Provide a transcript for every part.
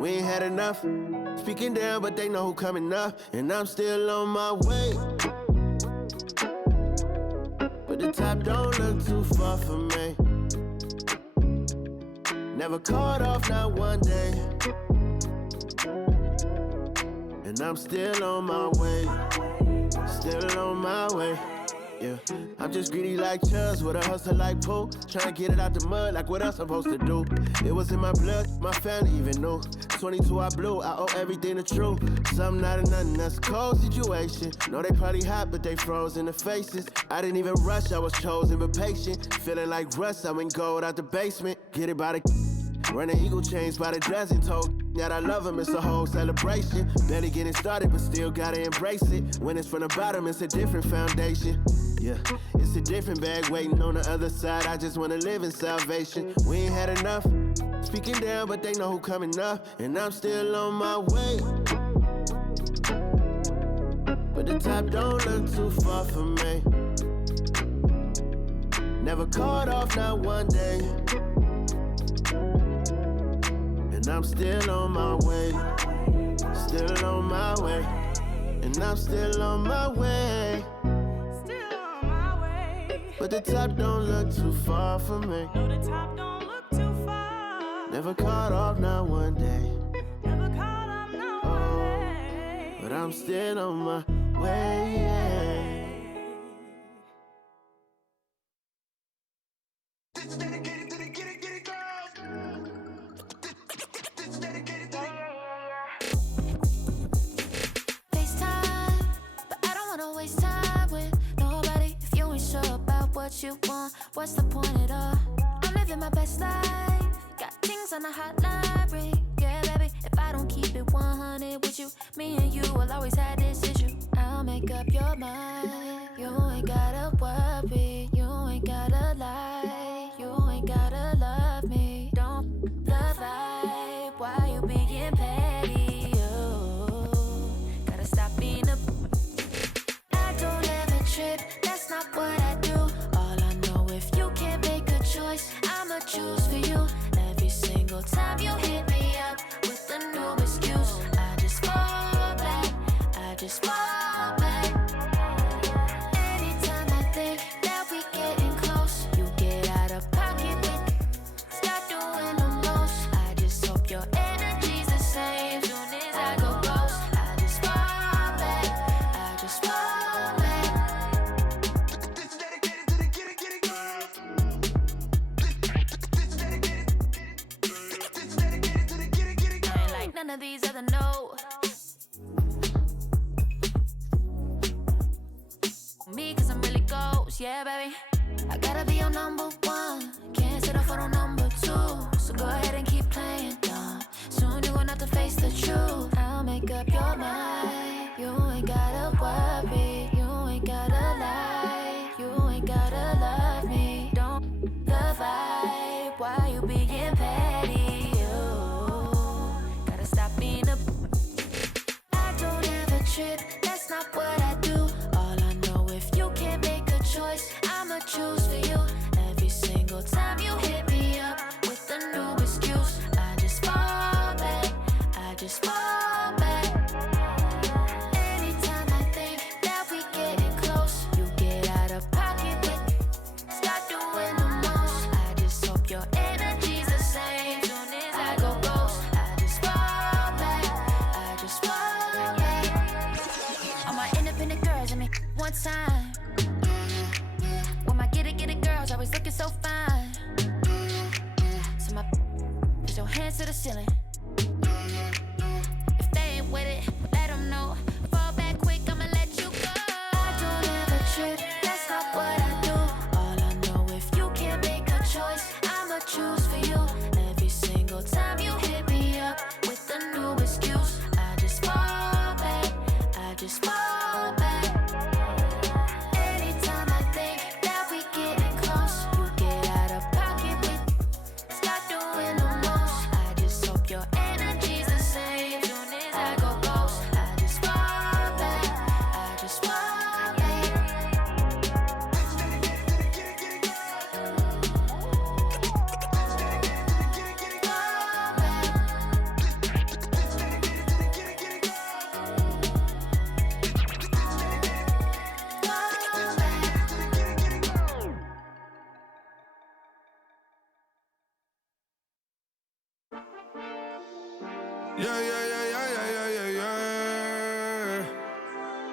We ain't had enough. Speaking down, but they know who coming up. And I'm still on my way. But the top don't look too far for me. Never caught off, not one day. And I'm still on my way. Still on my way. Yeah, I'm just greedy like Chubbs with a hustle like Pooh. Tryna get it out the mud like what else I'm supposed to do. It was in my blood, my family even knew. 22 I blew, I owe everything to true. Something out of nothing, that's a cold situation. Know they probably hot, but they froze in the faces. I didn't even rush, I was chosen but patient. Feeling like Russ, I went gold out the basement. Get it by the running eagle chains by the dozen. Told that I love him, it's a whole celebration. Barely getting started, but still gotta embrace it. When it's from the bottom, it's a different foundation. Yeah, it's a different bag waiting on the other side. I just wanna live in salvation. We ain't had enough. Speaking down, but they know who coming up. And I'm still on my way. But the top don't look too far for me. Never caught off, not one day. And I'm still on my way. Still on my way. And I'm still on my way. But the top don't look too far for me. No, the top don't look too far. Never caught off, not one day. Never caught off, not one day. But I'm still on my way. This is dedicated to the get it girls. This is dedicated to the FaceTime, but I don't wanna waste time with nobody if you ain't sure about what you want. What's the point at all? I'm living my best life. Got things on the hotline ring. Yeah, baby, if I don't keep it 100 with you, me and you will always have this issue. I'll make up your mind. You ain't gotta worry. You ain't gotta lie. You ain't gotta love me. Don't the vibe. Why you being petty? Gotta stop being a. I don't ever trip. That's not what I do. All I know, if you can't make a choice, I'ma choose for you. Every single time you hit me up with a new excuse, I just fall back. I just fall back. Anytime I think that we getting close, you get out of pocket with. Start doing the most. I just hope your energy's the same. Soon as I go ghost, I just fall back. I just fall back. This is dedicated to the get it girls. This is dedicated to the get it I ain't like none of these other no. Me, cause I'm really ghost, yeah, baby. I gotta be your number one. Can't settle for no number two. So go ahead and keep playing dumb. Soon you gonna have to face the truth. I'll make up your mind. You ain't gotta worry. You ain't gotta lie. You ain't gotta love me. Don't the vibe. Why you being petty? You gotta stop being a. I don't ever trip. That's not what I do. All I know, if you can't make a choice, I'ma choose for you. Every single time you hit me up with a new excuse, I just fall back. I just fall back. Anytime I think that we getting close, you get out of pocket with. Start doing the most. I just hope your energy's the same. Soon as I go ghost, I just fall back. I just fall back. All my independent girls, I mean, one time. When my get it girls always looking so fine. So my, put your hands to the ceiling.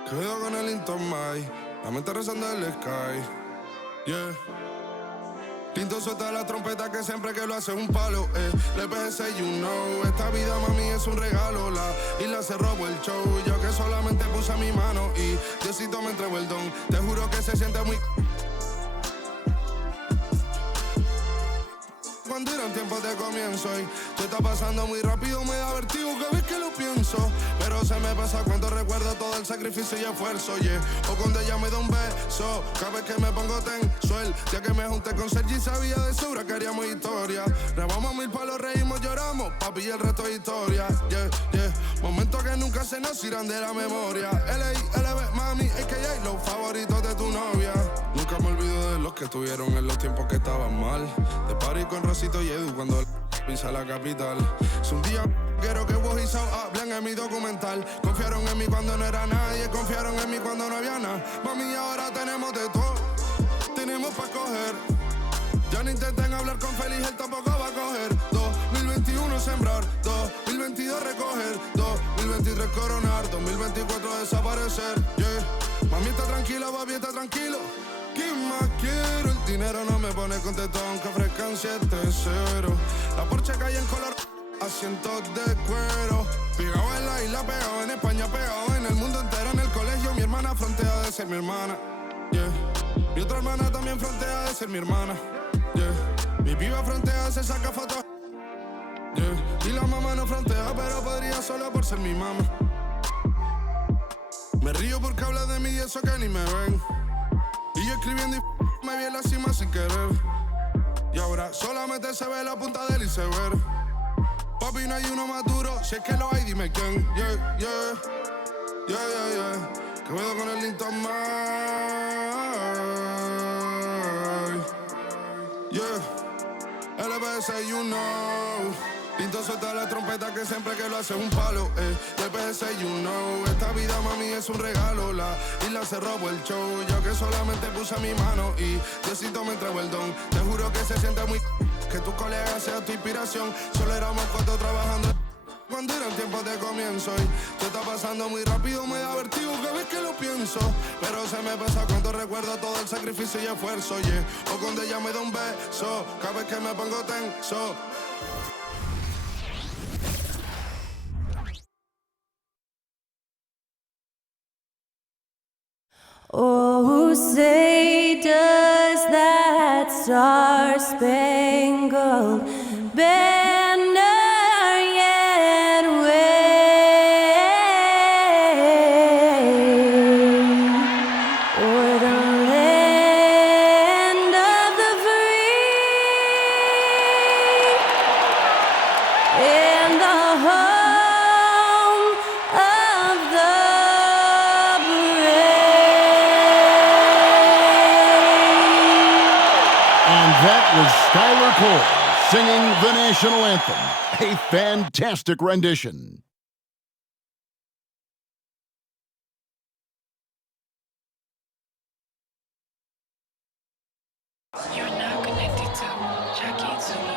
Cuidado con el Intomai, la mente rezando el sky. Yeah. Tinto suelta la trompeta que siempre que lo hace un palo. Le pensé, you know, esta vida mami es un regalo. La isla se robó el show, yo que solamente puse mi mano y Diosito me entregó el don. Te juro que se siente muy... Cuando eran tiempos de comienzo y se está pasando muy rápido, me da vertigo cada vez que lo pienso. Pero se me pasa cuando recuerdo todo el sacrificio y esfuerzo, yeah. O cuando ella me da un beso, cada vez que me pongo tenso. El día que me junté con Sergi sabía de sobra que haríamos historia. Grabamos 1000 palos, reímos, lloramos, papi, y el resto es historia, yeah, yeah. Momentos que nunca se nos irán de la memoria. L.A.L.B. mami, a.k.a. los favoritos de tu novia. Nunca me olvido de los que estuvieron en los tiempos que estaban mal. De party con Rosito y Edu cuando pisa la capital. Es un día quiero que vos y Sao hablen en mi documental. Confiaron en mí cuando no era nadie, confiaron en mí cuando no había nada. Mami, ahora tenemos de todo, tenemos pa' coger. Ya no intenten hablar con Feliz, él tampoco va a coger. 2021 sembrar, 2022 recoger, 2023 coronar, 2024 desaparecer, yeah. Mami está tranquila, papi está tranquilo. ¿Qué más quiero? El dinero no me pone contento aunque ofrezcan 7-0. La Porsche cae en color, asientos de cuero. Pegado en la isla, pegado en España, pegado en el mundo entero. En el colegio mi hermana frontea de ser mi hermana, yeah. Mi otra hermana también frontea de ser mi hermana, yeah. Mi piba frontea, se saca fotos, yeah. Y la mamá no frontea, pero podría solo por ser mi mamá. Me río porque habla de mí y eso que ni me ven. Y yo escribiendo y me vi en la cima sin querer. Y ahora solamente se ve la punta del iceberg. Papi, no hay uno más duro, si es que lo hay, dime quién. Yeah, yeah, yeah, yeah, yeah. Que puedo con el Intomai. Yeah, LBS, you know. Tinto suelta la trompeta que siempre que lo hace un palo, LBS, you know. Esta vida, mami, es un regalo. La isla se robó el show, yo que solamente puse mi mano y Diosito me entregó el don. Te juro que se siente muy... que tu colega sea tu inspiración. Solo éramos 4 trabajando cuando eran tiempos de comienzo y se está pasando muy rápido, me da vertigo cada vez que lo pienso. Pero se me pasa cuando recuerdo todo el sacrificio y esfuerzo, yeah. O cuando ella me da un beso, cada vez que me pongo tenso. Oh, say does that star-spangled banner yet wave o'er the land of the free and the home of the That was Skylar Cole singing the national anthem. A fantastic rendition. You're now connected to Jackie Zulu.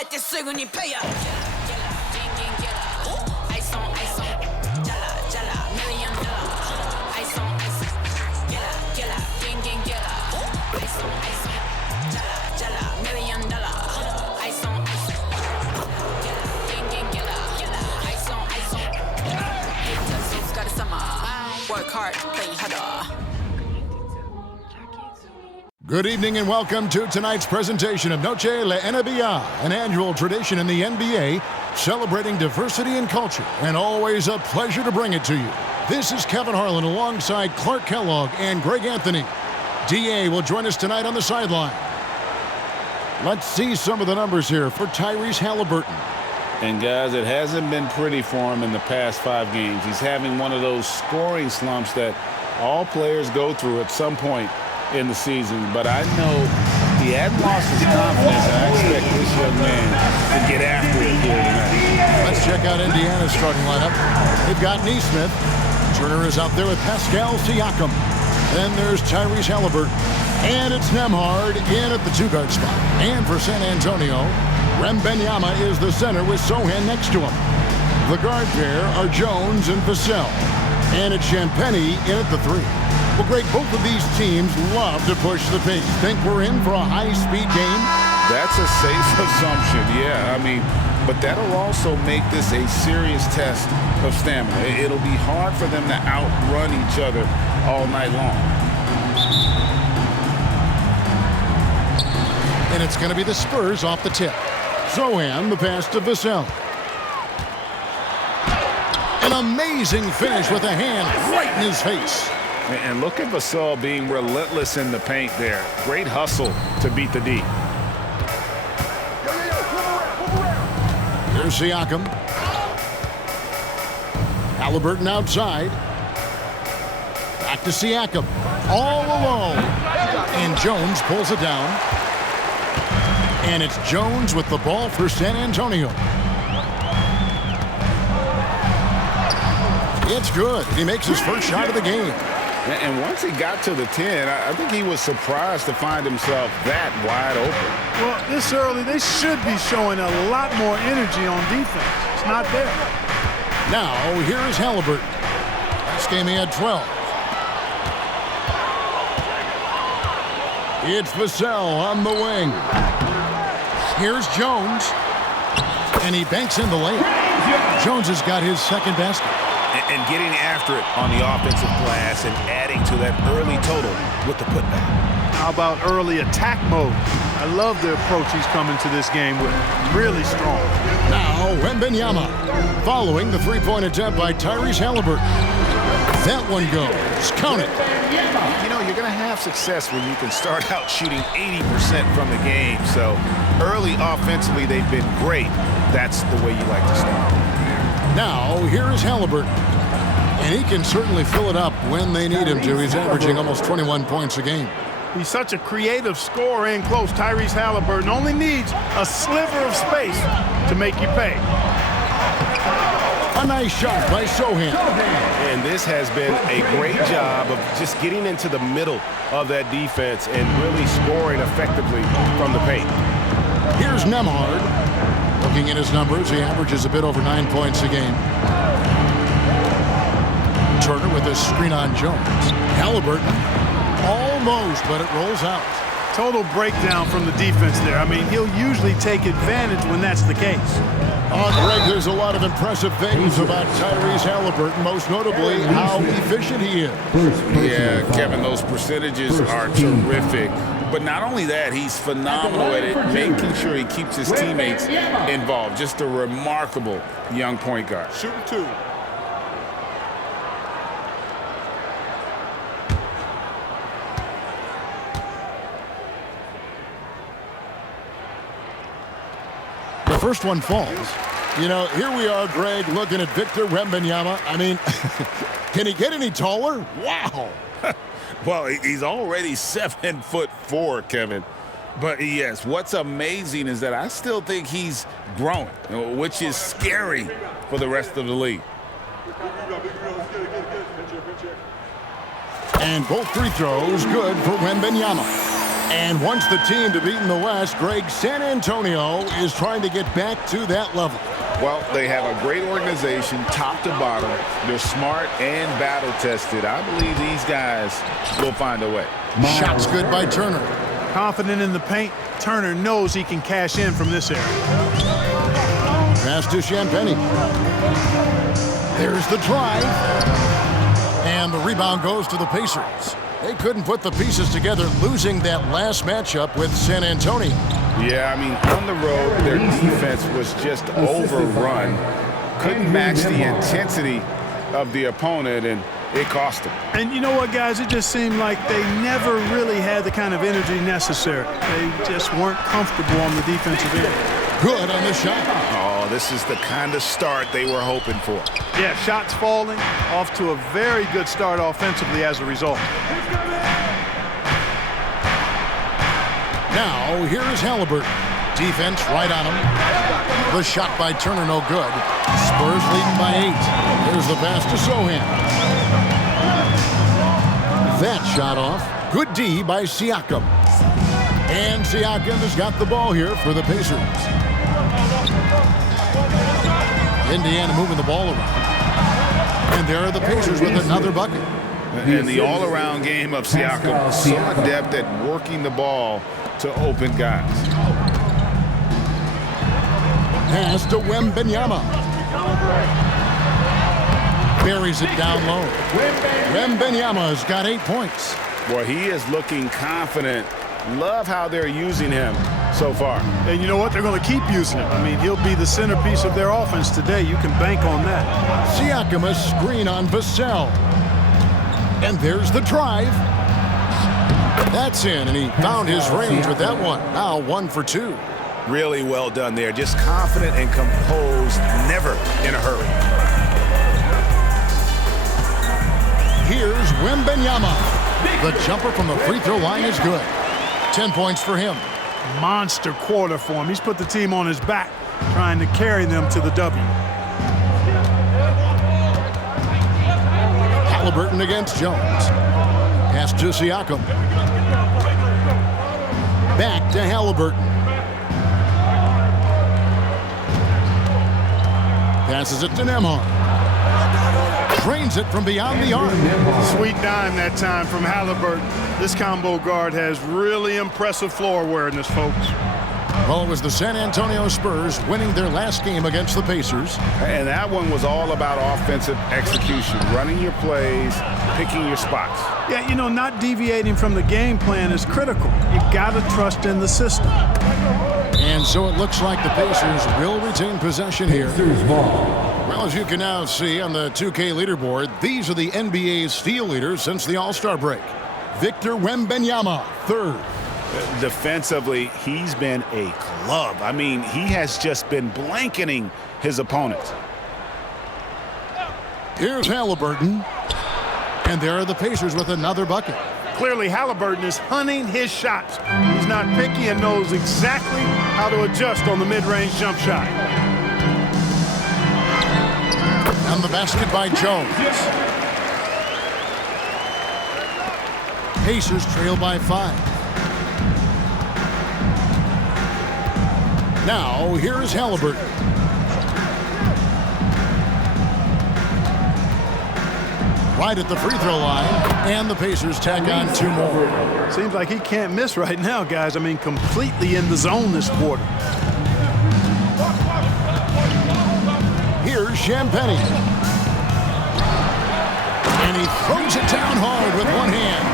Este soy un imperio. Ice on, jala, jala, $1 million. Ice on, jala, gang, jala. Ice on, jala, jala, $1 million. Ice on, gang, jala. Ice on, Haters, got a summer. Work hard, play harder. Good evening and welcome to tonight's presentation of Noche La NBA, an annual tradition in the NBA celebrating diversity and culture, and always a pleasure to bring it to you. This is Kevin Harlan alongside Clark Kellogg and Greg Anthony. DA will join us tonight on the sideline. Let's see some of the numbers here for Tyrese Halliburton. And guys, it hasn't been pretty for him in the past 5 games. He's having one of those scoring slumps that all players go through at some point in the season, but I know he hadn't lost his confidence. I expect this young man to get after it here tonight. Let's check out Indiana's starting lineup. They've got Neesmith. Turner is out there with Pascal Siakam. Then there's Tyrese Halliburton. And it's Nembhard in at the 2-guard spot. And for San Antonio, Wembanyama is the center with Sohan next to him. The guard pair are Jones and Vassell. And it's Champagnie in at the 3. Well, Greg, both of these teams love to push the pace. Think we're in for a high-speed game? That's a safe assumption, yeah. I mean, but that'll also make this a serious test of stamina. It'll be hard for them to outrun each other all night long. And it's going to be the Spurs off the tip. Sohan, the pass to Vassell. An amazing finish with a hand right in his face. And look at Vassell being relentless in the paint there. Great hustle to beat the D. Here's Siakam. Halliburton outside. Back to Siakam. All alone. And Jones pulls it down. And it's Jones with the ball for San Antonio. It's good. He makes his first shot of the game. And once he got to the 10, I think he was surprised to find himself that wide open. Well, this early, they should be showing a lot more energy on defense. It's not there. Now, here is Halliburton. This game he had 12. It's Vassell on the wing. Here's Jones. And he banks in the lane. Jones has got his second basket. And getting after it on the offensive glass and adding to that early total with the putback. How about early attack mode? I love the approach he's coming to this game with. Really strong. Now, Wembanyama following the three-point attempt by Tyrese Halliburton. That one goes. Count it. You know, you're going to have success when you can start out shooting 80% from the game. So early offensively, they've been great. That's the way you like to start. Now, here is Halliburton. And he can certainly fill it up when they need him to. He's averaging almost 21 points a game. He's such a creative scorer in close. Tyrese Halliburton only needs a sliver of space to make you pay. A nice shot by Sohan. And this has been a great job of just getting into the middle of that defense and really scoring effectively from the paint. Here's Nembhard. Looking at his numbers, he averages a bit over 9 points a game. Turner with a screen on Jones. Halliburton, almost, but it rolls out. Total breakdown from the defense there. I mean, he'll usually take advantage when that's the case. Greg, there's a lot of impressive things about Tyrese Halliburton, most notably how efficient he is. Yeah, Kevin, those percentages are terrific. But not only that, he's phenomenal at it, making sure he keeps his teammates involved. Just a remarkable young point guard. Shooting 2. The first one falls. You know, here we are, Greg, looking at Victor Wembanyama. I mean, can he get any taller? Wow. Well, he's already 7'4", Kevin. But yes, what's amazing is that I still think he's growing, which is scary for the rest of the league. And both free throws good for Wembanyama. And once the team to beat in the West, Greg, San Antonio is trying to get back to that level. Well, they have a great organization, top to bottom. They're smart and battle-tested. I believe these guys will find a way. Shots good by Turner. Confident in the paint, Turner knows he can cash in from this area. Pass to Champagnie. There's the drive. And the rebound goes to the Pacers. They couldn't put the pieces together, losing that last matchup with San Antonio. Yeah, I mean, on the road, their defense was just overrun. Couldn't match the intensity of the opponent, and it cost them. And you know what, guys? It just seemed like they never really had the kind of energy necessary. They just weren't comfortable on the defensive end. Good on the shot. Oh, this is the kind of start they were hoping for. Yeah, shots falling, off to a very good start offensively as a result. Now, here is Halliburton. Defense right on him. The shot by Turner, no good. Spurs leading by 8. Here's the pass to Sohan. That shot off. Good D by Siakam. And Siakam has got the ball here for the Pacers. Indiana moving the ball around. And there are the Pacers with another bucket. And the all-around game of Siakam, so adept at working the ball to open guys. Pass to Wembanyama. Buries it down low. Wembanyama's got 8 points. Boy, he is looking confident. Love how they're using him so far. And you know what? They're going to keep using him. I mean, he'll be the centerpiece of their offense today. You can bank on that. Siakam, a screen on Vassell. And there's the drive. That's in, and he found his range with that one. Now 1 for 2. Really well done there. Just confident and composed, never in a hurry. Here's Wembanyama. The jumper from the free throw line is good. 10 points for him. Monster quarter for him. He's put the team on his back, trying to carry them to the W. Halliburton against Jones. Pass to Siakam. Back to Halliburton. Passes it to Nembhard. Drains it from beyond the arc. Sweet dime that time from Halliburton. This combo guard has really impressive floor awareness, folks. Well, it was the San Antonio Spurs winning their last game against the Pacers. And that one was all about offensive execution, running your plays, picking your spots. Yeah, you know, not deviating from the game plan is critical. You got to trust in the system. And so it looks like the Pacers will retain possession here. Well, as you can now see on the 2K leaderboard, these are the NBA's steal leaders since the All-Star break. Victor Wembanyama, 3rd. Defensively, he's been a glove. I mean, he has just been blanketing his opponents. Here's Halliburton. And there are the Pacers with another bucket. Clearly, Halliburton is hunting his shots. He's not picky and knows exactly how to adjust on the mid-range jump shot. And the basket by Jones. Pacers trail by 5. Now, here's Halliburton. Right at the free throw line, and the Pacers tack on 2 more. Seems like he can't miss right now, guys. I mean, completely in the zone this quarter. Here's Champagnie. And he throws it down hard with one hand.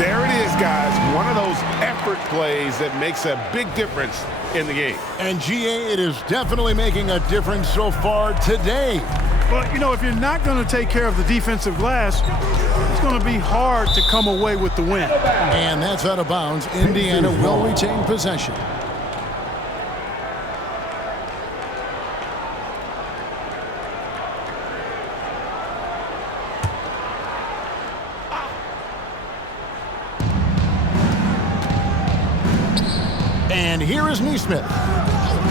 There it is, guys. One of those effort plays that makes a big difference in the game. And GA, it is definitely making a difference so far today. But, you know, if you're not going to take care of the defensive glass, it's going to be hard to come away with the win. And that's out of bounds. Indiana will retain possession. And here is Nesmith.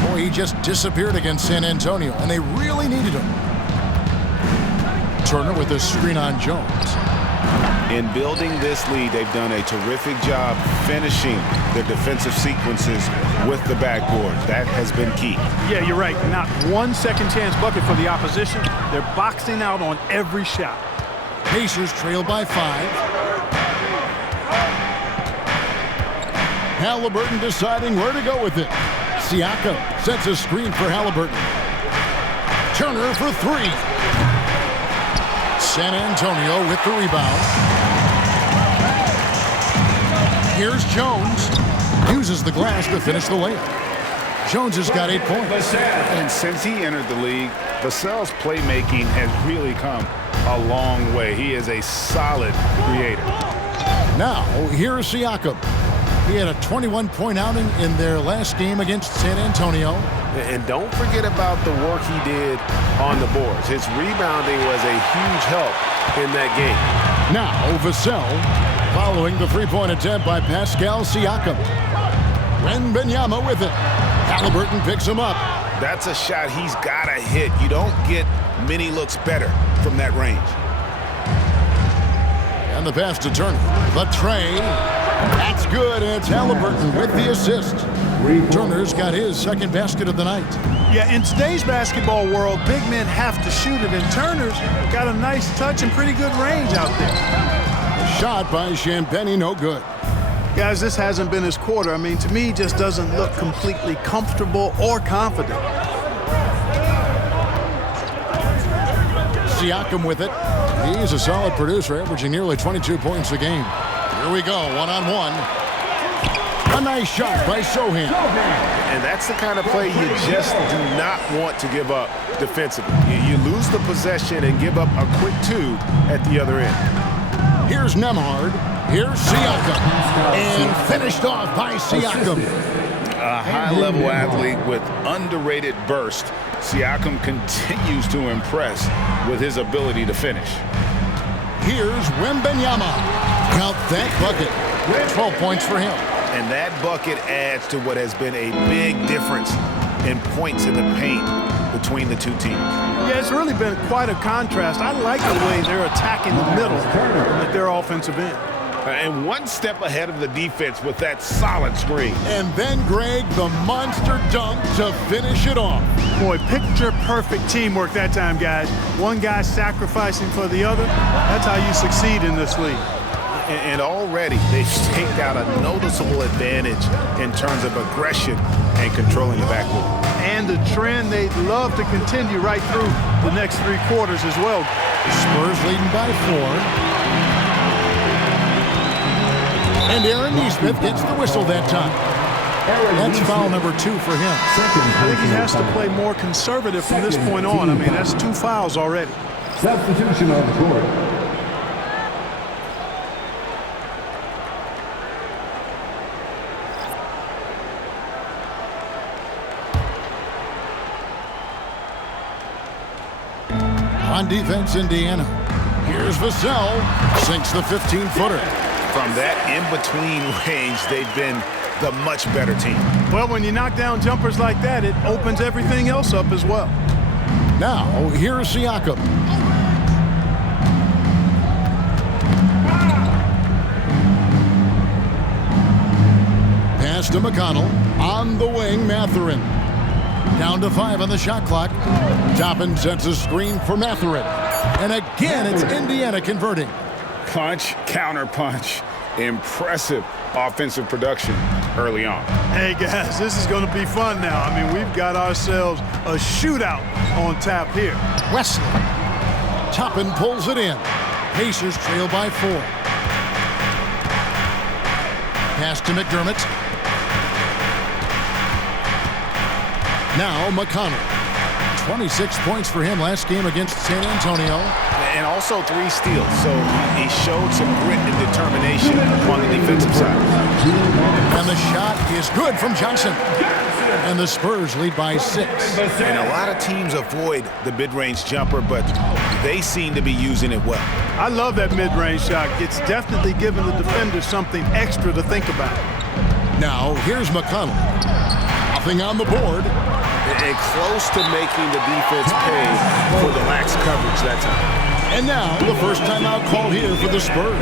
Boy, he just disappeared against San Antonio, and they really needed him. Turner with a screen on Jones. In building this lead, they've done a terrific job finishing their defensive sequences with the backboard. That has been key. Yeah, you're right. Not one second chance bucket for the opposition. They're boxing out on every shot. Pacers trail by 5. Halliburton deciding where to go with it. Siakam sets a screen for Halliburton. Turner for 3. San Antonio with the rebound. Here's Jones. Uses the glass to finish the layup. Jones has got 8 points. And since he entered the league, Vassell's playmaking has really come a long way. He is a solid creator. Now, here's Siakam. He had a 21-point outing in their last game against San Antonio. And don't forget about the work he did on the boards. His rebounding was a huge help in that game. Now, Vassell following the three-point attempt by Pascal Siakam. Wembanyama with it. Halliburton picks him up. That's a shot he's got to hit. You don't get many looks better from that range. And the pass to Turner. The tray. That's good, and it's Halliburton with the assist. Turner's got his second basket of the night. Yeah, in today's basketball world, big men have to shoot it, and Turner's got a nice touch and pretty good range out there. Shot by Champagny, no good. Guys, this hasn't been his quarter. I mean, to me, he just doesn't look completely comfortable or confident. Siakam with it. He's a solid producer, averaging nearly 22 points a game. Here we go, one-on-one. A nice shot by Sohan. And that's the kind of play you just do not want to give up defensively. You lose the possession and give up a quick two at the other end. Here's Nembhard. Here's Siakam. And finished off by Siakam. A high-level athlete with underrated burst. Siakam continues to impress with his ability to finish. Here's Wembanyama. Count that bucket. 12 points for him. And that bucket adds to what has been a big difference in points in the paint between the two teams. Yeah, it's really been quite a contrast. I like the way they're attacking the middle at their offensive end. And one step ahead of the defense with that solid screen. And then Greg, the monster dunk to finish it off. Boy, picture-perfect teamwork that time, guys. One guy sacrificing for the other. That's how you succeed in this league. And already they've staked out a noticeable advantage in terms of aggression and controlling the backcourt. And the trend they'd love to continue right through the next 3 quarters as well. Spurs leading by 4. And Aaron Nesmith gets the whistle that time. That's foul number 2 for him. I think he has to play more conservative from this point on. I mean, that's 2 fouls already. Substitution on the court. On defense, Indiana. Here's Vassell. Sinks the 15-footer. From that in-between range, they've been the much better team. Well, when you knock down jumpers like that, it opens everything else up as well. Now, here's Siakam. Pass to McConnell. On the wing, Mathurin. Down to 5 on the shot clock. Toppin sets a screen for Mathurin. And again, it's Indiana converting. Punch, counter punch. Impressive offensive production early on. Hey, guys, this is going to be fun now. I mean, we've got ourselves a shootout on tap here. Wesley. Toppin pulls it in. Pacers trail by 4. Pass to McDermott. Now McConnell. 26 points for him last game against San Antonio. And also 3 steals, so he showed some grit and determination on the defensive side. And the shot is good from Johnson. And the Spurs lead by 6. And a lot of teams avoid the mid-range jumper, but they seem to be using it well. I love that mid-range shot. It's definitely giving the defenders something extra to think about. Now, here's McConnell. Nothing on the board. And close to making the defense pay for the lax coverage that time. And now, the first timeout called here for the Spurs.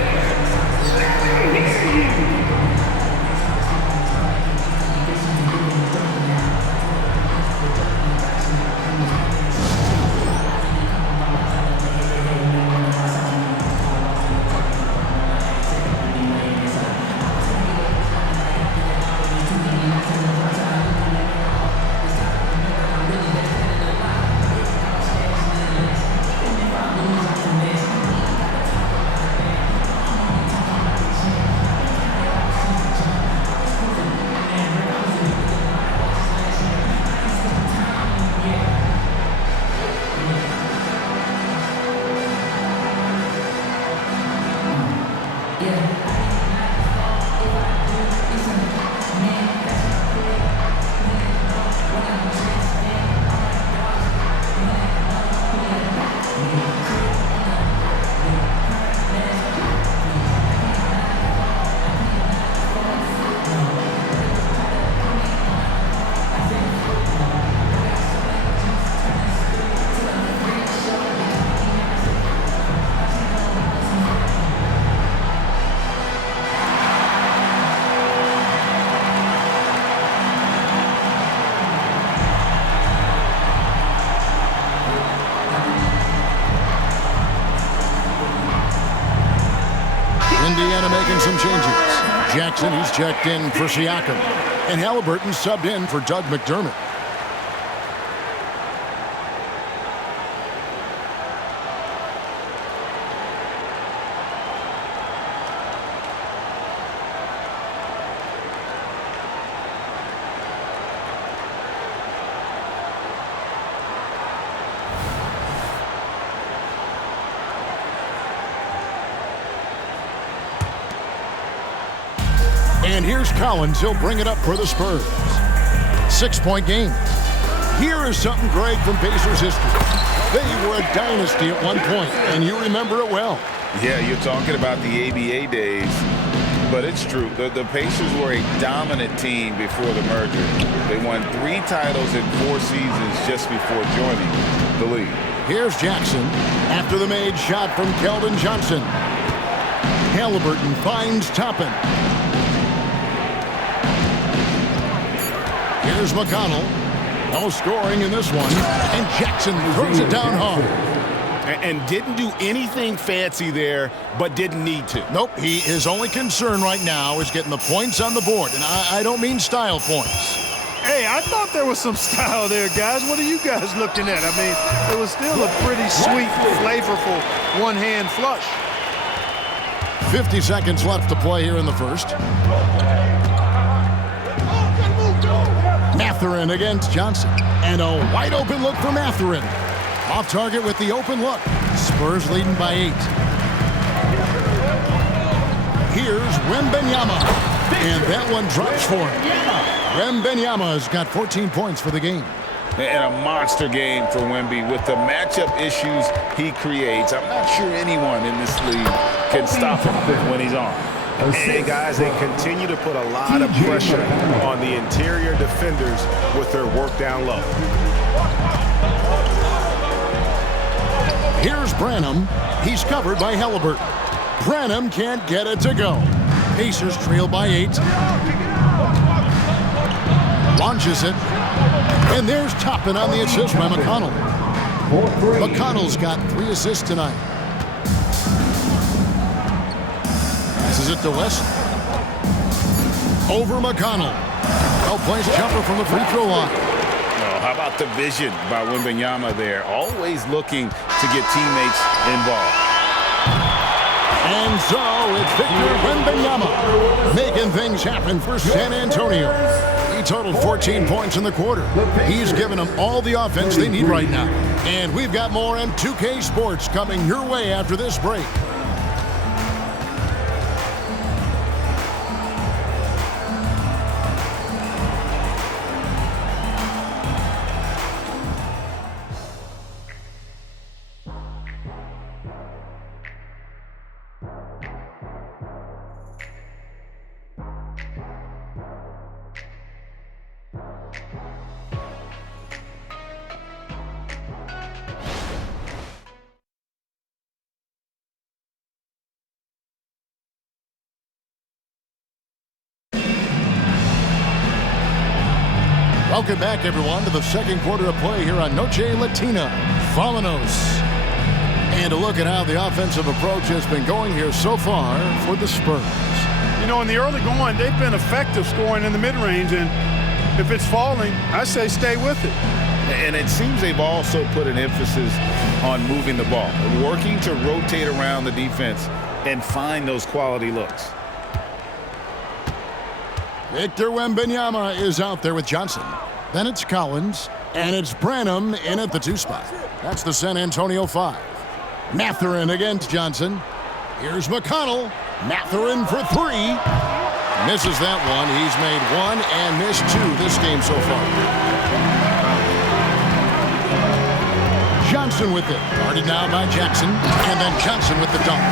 Atlanta making some changes. Jackson, he's checked in for Siakam. And Halliburton subbed in for Doug McDermott. And here's Collins. He'll bring it up for the Spurs. 6-point game. Here is something, Greg, from Pacers history. They were a dynasty at one point, and you remember it well. Yeah, you're talking about the ABA days, but it's true. The Pacers were a dominant team before the merger. They won 3 titles in 4 seasons just before joining the league. Here's Jackson after the made shot from Keldon Johnson. Halliburton finds Toppin. Here's McConnell. No scoring in this one. And Jackson throws it down hard. And didn't do anything fancy there, but didn't need to. Nope. His only concern right now is getting the points on the board. And I don't mean style points. Hey, I thought there was some style there, guys. What are you guys looking at? I mean, it was still a pretty sweet, flavorful one-hand flush. 50 seconds left to play here in the first. Mathurin against Johnson. And a wide open look for Mathurin. Off target with the open look. Spurs leading by 8. Here's Wembanyama. And that one drops for him. Wembanyama's got 14 points for the game. And a monster game for Wemby with the matchup issues he creates. I'm not sure anyone in this league can stop him when he's on. Hey, guys, they continue to put a lot of pressure on the interior defenders with their work down low. Here's Branham. He's covered by Halliburton. Branham can't get it to go. Pacers trail by 8. Launches it. And there's Toppin on the assist by McConnell. McConnell's got 3 assists tonight. Passes it to West. Over McConnell. Well-placed jumper from the free throw line. Oh, how about the vision by Wembanyama there? Always looking to get teammates involved. And so it's Victor Wembanyama making things happen for San Antonio. He totaled 14 points in the quarter. He's given them all the offense they need right now. And we've got more M2K Sports coming your way after this break. Welcome back, everyone, to the second quarter of play here on Noche Latina. Vámonos. And a look at how the offensive approach has been going here so far for the Spurs. You know, in the early going, they've been effective scoring in the mid-range, and if it's falling, I say stay with it. And it seems they've also put an emphasis on moving the ball, working to rotate around the defense and find those quality looks. Victor Wembanyama is out there with Johnson. Then it's Collins, and it's Branham in at the 2 spot. That's the San Antonio 5. Mathurin against Johnson. Here's McConnell. Mathurin for 3. Misses that one. He's made 1 and missed 2 this game so far. Johnson with it. Guarded now by Jackson. And then Johnson with the dunk.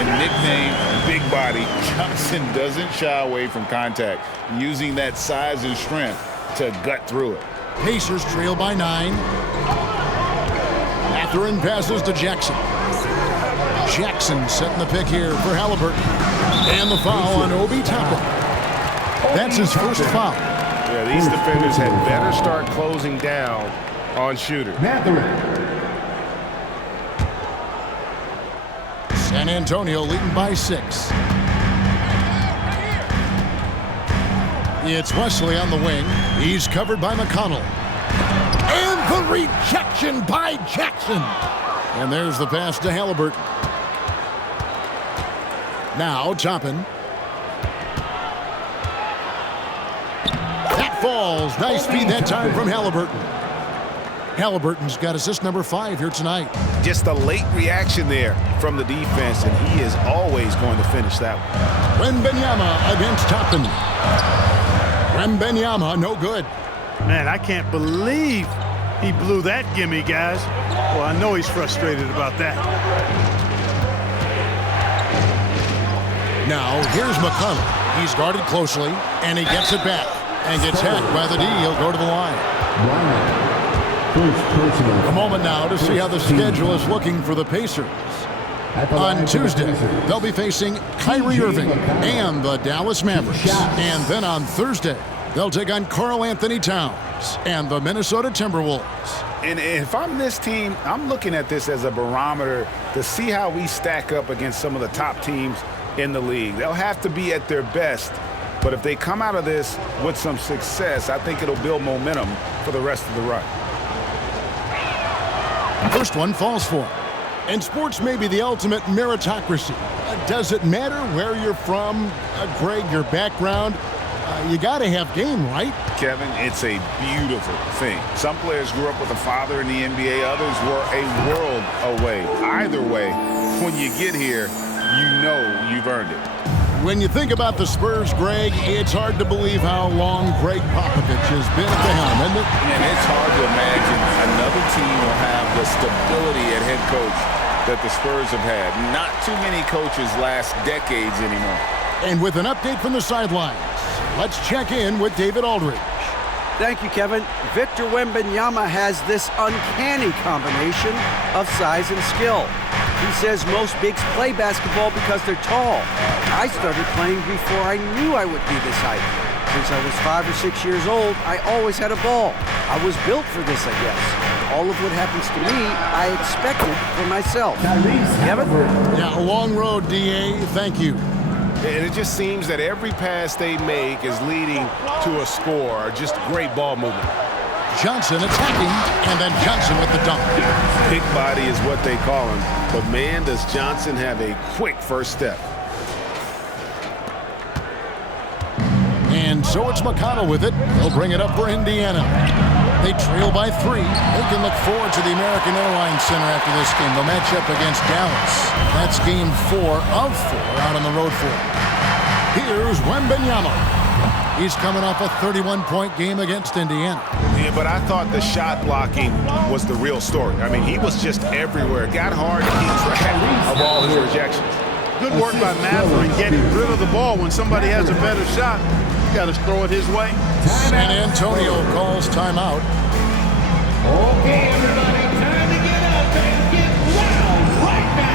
And nicknamed Big Body, Johnson doesn't shy away from contact, using that size and strength to gut through it. Pacers trail by 9. Mathurin passes to Jackson. Jackson setting the pick here for Halliburton. And the foul on Obi Toppin. That's his first foul. Yeah, these defenders had better start closing down on shooters. San Antonio leading by 6. It's Wesley on the wing. He's covered by McConnell. And the rejection by Jackson. And there's the pass to Halliburton. Now Toppin. That falls. Nice feed that time from Halliburton. Halliburton's got assist number 5 here tonight. Just a late reaction there from the defense, and he is always going to finish that one. Wembanyama against Toppin. Wembanyama, no good. Man, I can't believe he blew that gimme, guys. Well, I know he's frustrated about that. Now, here's McConnell. He's guarded closely, and he gets it back. And gets hacked by the D. He'll go to the line. A moment now to see how the schedule is looking for the Pacers. On Tuesday, they'll be facing Kyrie Irving and the Dallas Mavericks. And then on Thursday, they'll take on Karl Anthony Towns and the Minnesota Timberwolves. And if I'm this team, I'm looking at this as a barometer to see how we stack up against some of the top teams in the league. They'll have to be at their best. But if they come out of this with some success, I think it'll build momentum for the rest of the run. First one falls for him. And sports may be the ultimate meritocracy. Does it matter where you're from, Greg, your background? You got to have game, right? Kevin, it's a beautiful thing. Some players grew up with a father in the NBA. Others were a world away. Either way, when you get here, you know you've earned it. When you think about the Spurs, Greg, it's hard to believe how long Greg Popovich has been at the helm, isn't it? And it's hard to imagine another team will have the stability at head coach that the Spurs have had. Not too many coaches last decades anymore. And with an update from the sidelines, let's check in with David Aldridge. Thank you, Kevin. Victor Wembanyama has this uncanny combination of size and skill. He says most bigs play basketball because they're tall. I started playing before I knew I would be this height. Since I was 5 or 6 years old, I always had a ball. I was built for this, I guess. All of what happens to me, I expected for myself. Kevin? Yeah, a long road, D.A. Thank you. And it just seems that every pass they make is leading to a score. Just great ball movement. Johnson attacking, and then Johnson with the dunk. Big body is what they call him. But man, does Johnson have a quick first step. And so it's McConnell with it. He'll bring it up for Indiana. They trail by 3. They can look forward to the American Airlines Center after this game. They'll match up against Dallas. That's game 4 of 4 out on the road for them. Here's Wembanyama. He's coming off a 31-point game against Indiana. Yeah, but I thought the shot blocking was the real story. I mean, he was just everywhere. Got hard to keep track of all his rejections. Good work by Mather in getting rid of the ball. When somebody has a better shot, you got to throw it his way. San Antonio calls timeout. Okay, everybody, time to get up and get loud right now.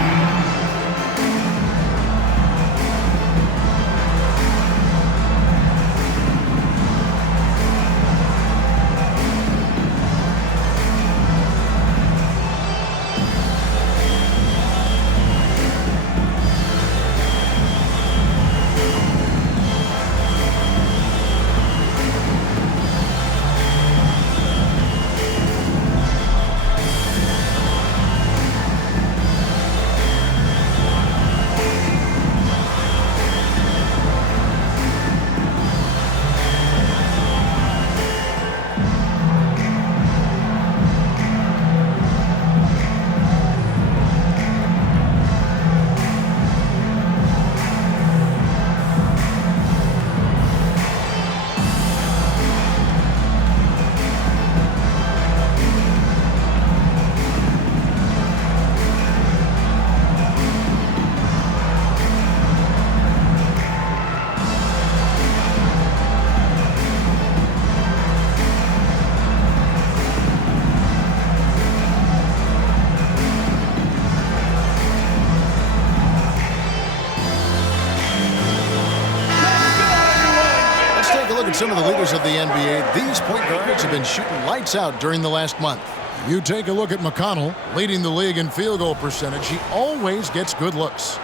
Some of the leaders of the NBA, these point guards have been shooting lights out during the last month. You take a look at McConnell, leading the league in field goal percentage. He always gets good looks.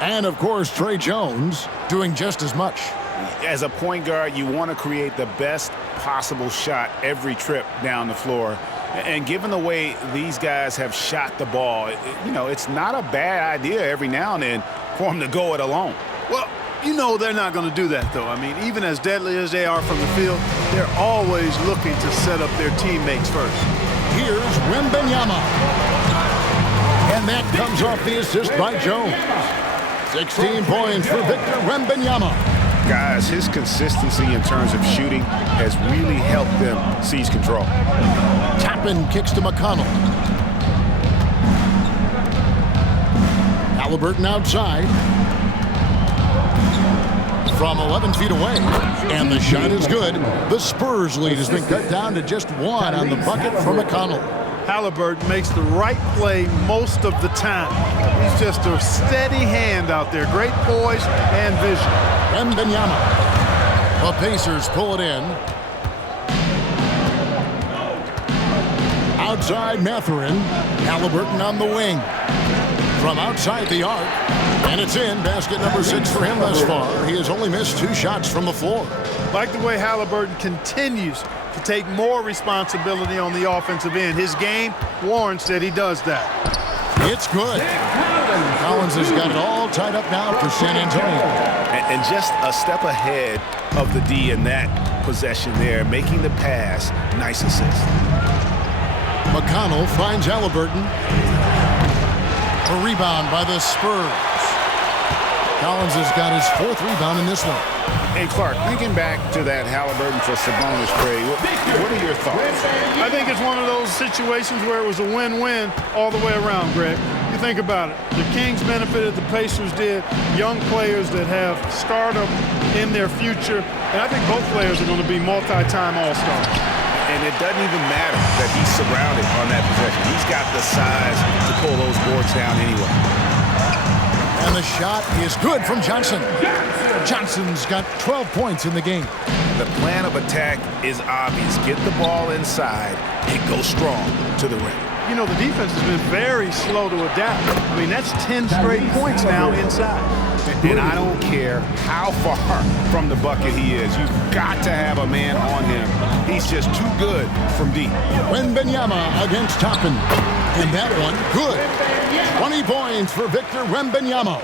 And, of course, Trey Jones doing just as much. as a point guard, you want to create the best possible shot every trip down the floor. And given the way these guys have shot the ball, it's not a bad idea every now and then for them to go it alone. Well, they're not going to do that, though. I mean, even as deadly as they are from the field, they're always looking to set up their teammates first. Here's Wembanyama. And that comes off the assist by Jones. 16 points for Victor Wembanyama. Guys, his consistency in terms of shooting has really helped them seize control. Toppin kicks to McConnell. Halliburton outside. From 11 feet away. And the shot is good. The Spurs lead has been cut down to just 1 on the bucket from McConnell. Halliburton makes the right play most of the time. He's just a steady hand out there. Great poise and vision. Wembanyama. The Pacers pull it in. Outside Mathurin. Halliburton on the wing. From outside the arc. And it's in. Basket number 6 for him thus far. He has only missed 2 shots from the floor. Like the way Halliburton continues to take more responsibility on the offensive end. His game warrants that he does that. It's good. Collins has got it all tied up now for San Antonio. And just a step ahead of the D in that possession there, making the pass. Nice assist. McConnell finds Halliburton. A rebound by the Spurs. Collins has got his 4th rebound in this one. Hey, Clark, thinking back to that Halliburton for Sabonis trade, what are your thoughts? I think it's one of those situations where it was a win-win all the way around, Greg. You think about it. The Kings benefited, the Pacers did. Young players that have stardom in their future. And I think both players are going to be multi-time All-Stars. And it doesn't even matter that he's surrounded on that possession. He's got the size to pull those boards down anyway. And the shot is good from Johnson. Johnson's got 12 points in the game. The plan of attack is obvious. Get the ball inside and go strong to the rim. The defense has been very slow to adapt. I mean, that's 10 straight points now inside. And I don't care how far from the bucket he is. You've got to have a man on him. He's just too good from deep. Wembanyama against Toppin. And that one, good. 20 points for Victor Wembanyama.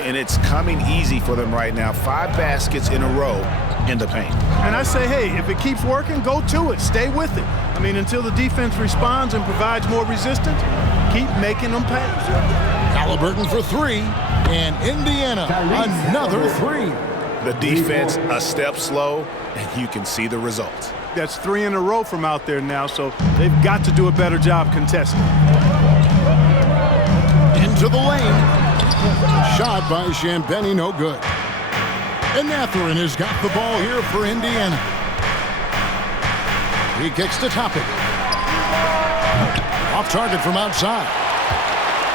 And it's coming easy for them right now. 5 baskets in a row in the paint. And I say, hey, if it keeps working, go to it. Stay with it. I mean, until the defense responds and provides more resistance, keep making them pay. Halliburton for 3. And Indiana, another 3. The defense a step slow, and you can see the results. That's 3 in a row from out there now, so they've got to do a better job contesting. Into the lane. Shot by Champagnie, no good. And Mathurin has got the ball here for Indiana. He kicks to Toppin. Off target from outside.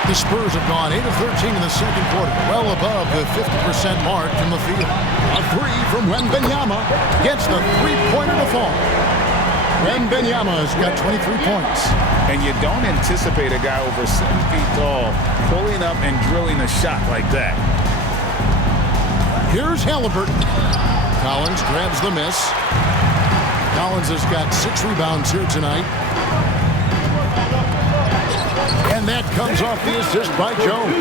The Spurs have gone 8 of 13 in the second quarter, well above the 50% mark from the field. A 3 from Wembanyama gets the 3-pointer to fall. Wembanyama has got 23 points. And you don't anticipate a guy over 7 feet tall pulling up and drilling a shot like that. Here's Halliburton. Collins grabs the miss. Collins has got 6 rebounds here tonight. And that comes off the assist by Jones.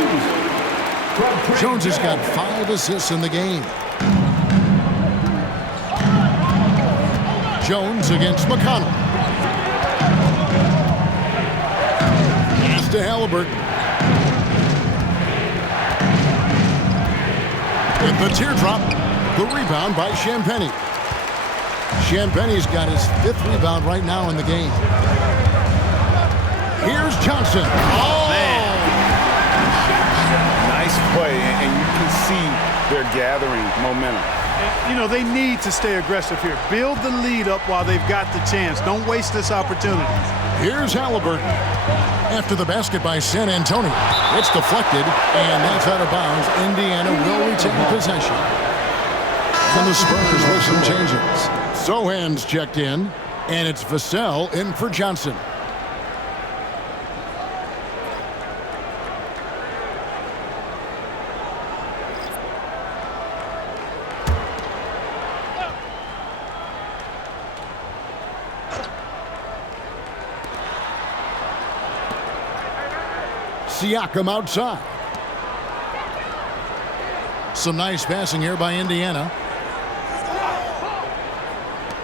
Jones has got 5 assists in the game. Jones against McConnell. Pass to Halliburton. With the teardrop, the rebound by Champagnie. Champagnie's got his 5th rebound right now in the game. Here's Johnson. Oh! Man. Nice play, and you can see they're gathering momentum. They need to stay aggressive here. Build the lead up while they've got the chance. Don't waste this opportunity. Here's Halliburton. After the basket by San Antonio. It's deflected, and that's out of bounds. Indiana will retain possession. And the Spurs with some changes. Sohan's checked in, and it's Vassell in for Johnson. Siakam outside. Some nice passing here by Indiana.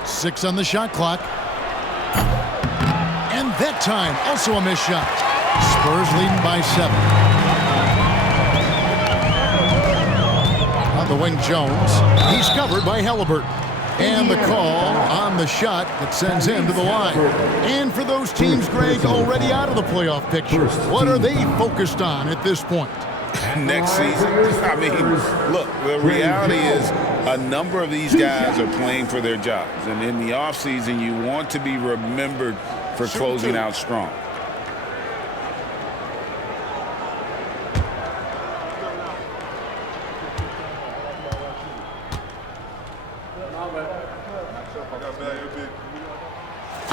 6 on the shot clock. And that time, also a missed shot. Spurs leading by 7. On the wing, Jones. He's covered by Halliburton. And the call on the shot that sends him to the line. And for those teams, Greg, already out of the playoff picture, what are they focused on at this point? Next season, I mean, look, the reality is a number of these guys are playing for their jobs. And in the offseason, you want to be remembered for closing out strong.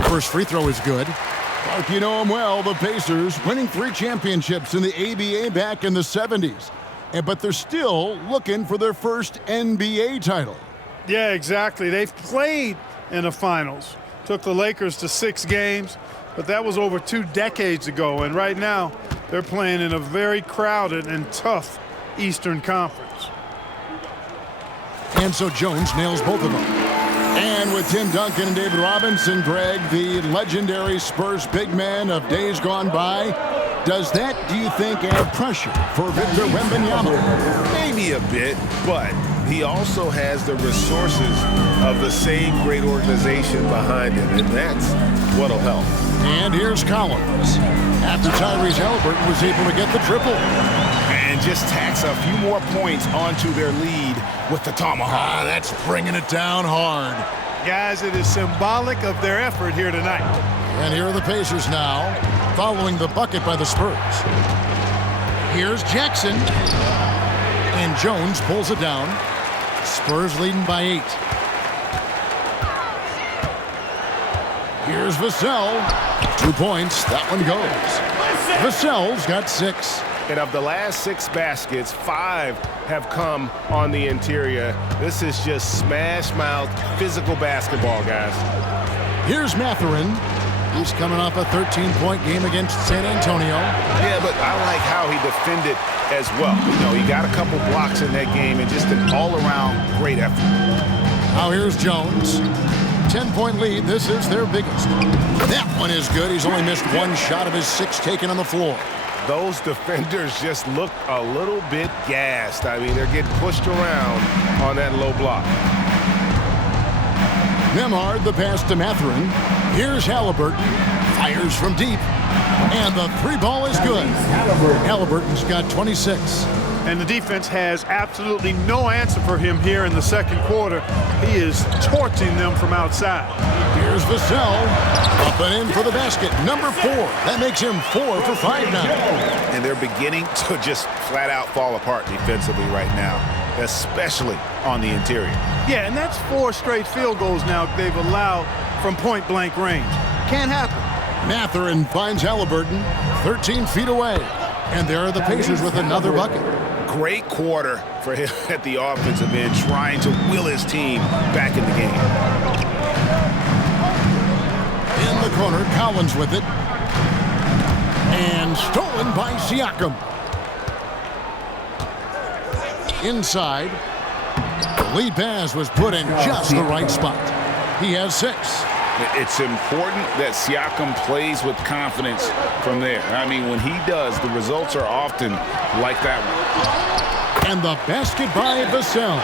First free throw is good. Clark, you know him well, the Pacers winning 3 championships in the ABA back in the 70s. But they're still looking for their first NBA title. Yeah, exactly. They've played in the finals. Took the Lakers to 6 games, but that was over 2 decades ago. And right now, they're playing in a very crowded and tough Eastern Conference. And so Jones nails both of them. And with Tim Duncan and David Robinson, Greg, the legendary Spurs big man of days gone by, does that, do you think, add pressure for Victor Wembanyama? Maybe a bit, but he also has the resources of the same great organization behind him, and that's what'll help. And here's Collins. After Tyrese Halliburton was able to get the triple. And just tacks a few more points onto their lead with the tomahawk. That's bringing it down hard. Guys, it is symbolic of their effort here tonight. And here are the Pacers now, following the bucket by the Spurs. Here's Jackson. And Jones pulls it down. Spurs leading by 8. Here's Vassell. 2 points. That one goes. Vassell's got 6. And of the last 6 baskets, 5 have come on the interior. This is just smash-mouth, physical basketball, guys. Here's Mathurin. He's coming off a 13-point game against San Antonio. Yeah, but I like how he defended as well. You know, he got a couple blocks in that game and just an all-around great effort. Now here's Jones. 10-point lead. This is their biggest. That one is good. He's only missed 1 shot of his 6 taken on the floor. Those defenders just look a little bit gassed. I mean, they're getting pushed around on that low block. Nembhard, the pass to Mathurin. Here's Halliburton. Fires from deep. And the 3 ball is good. Halliburton's got 26. And the defense has absolutely no answer for him here in the second quarter. He is torching them from outside. Here's Vassell. Up and in for the basket. Number 4. That makes him 4 for 5 now. And they're beginning to just flat out fall apart defensively right now, especially on the interior. Yeah, and that's 4 straight field goals now they've allowed from point-blank range. Can't happen. Mathurin finds Halliburton 13 feet away. And there are the Pacers with another bucket. Great quarter for him at the offensive end, trying to will his team back in the game. In the corner, Collins with it. And stolen by Siakam. Inside. The lead pass was put in just the right spot. He has 6. It's important that Siakam plays with confidence from there. I mean, when he does, the results are often like that one. And the basket by Vassell.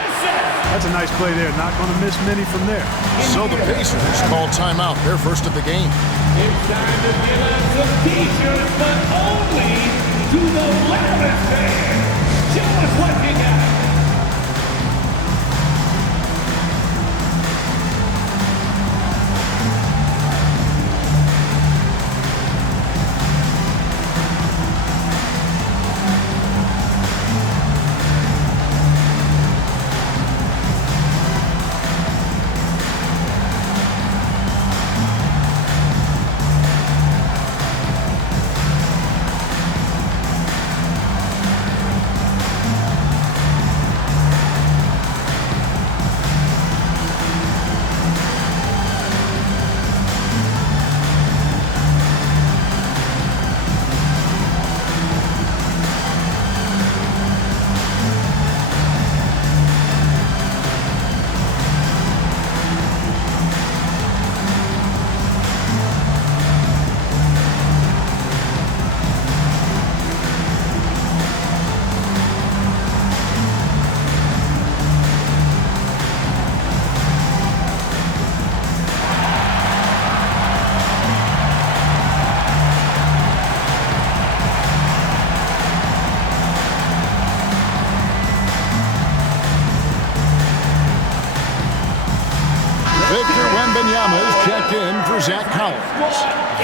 That's a nice play there. Not going to miss many from there. So the Pacers call timeout. Their first of the game. It's time to give us some t-shirts, but only to the loudest fan. Show us what you got.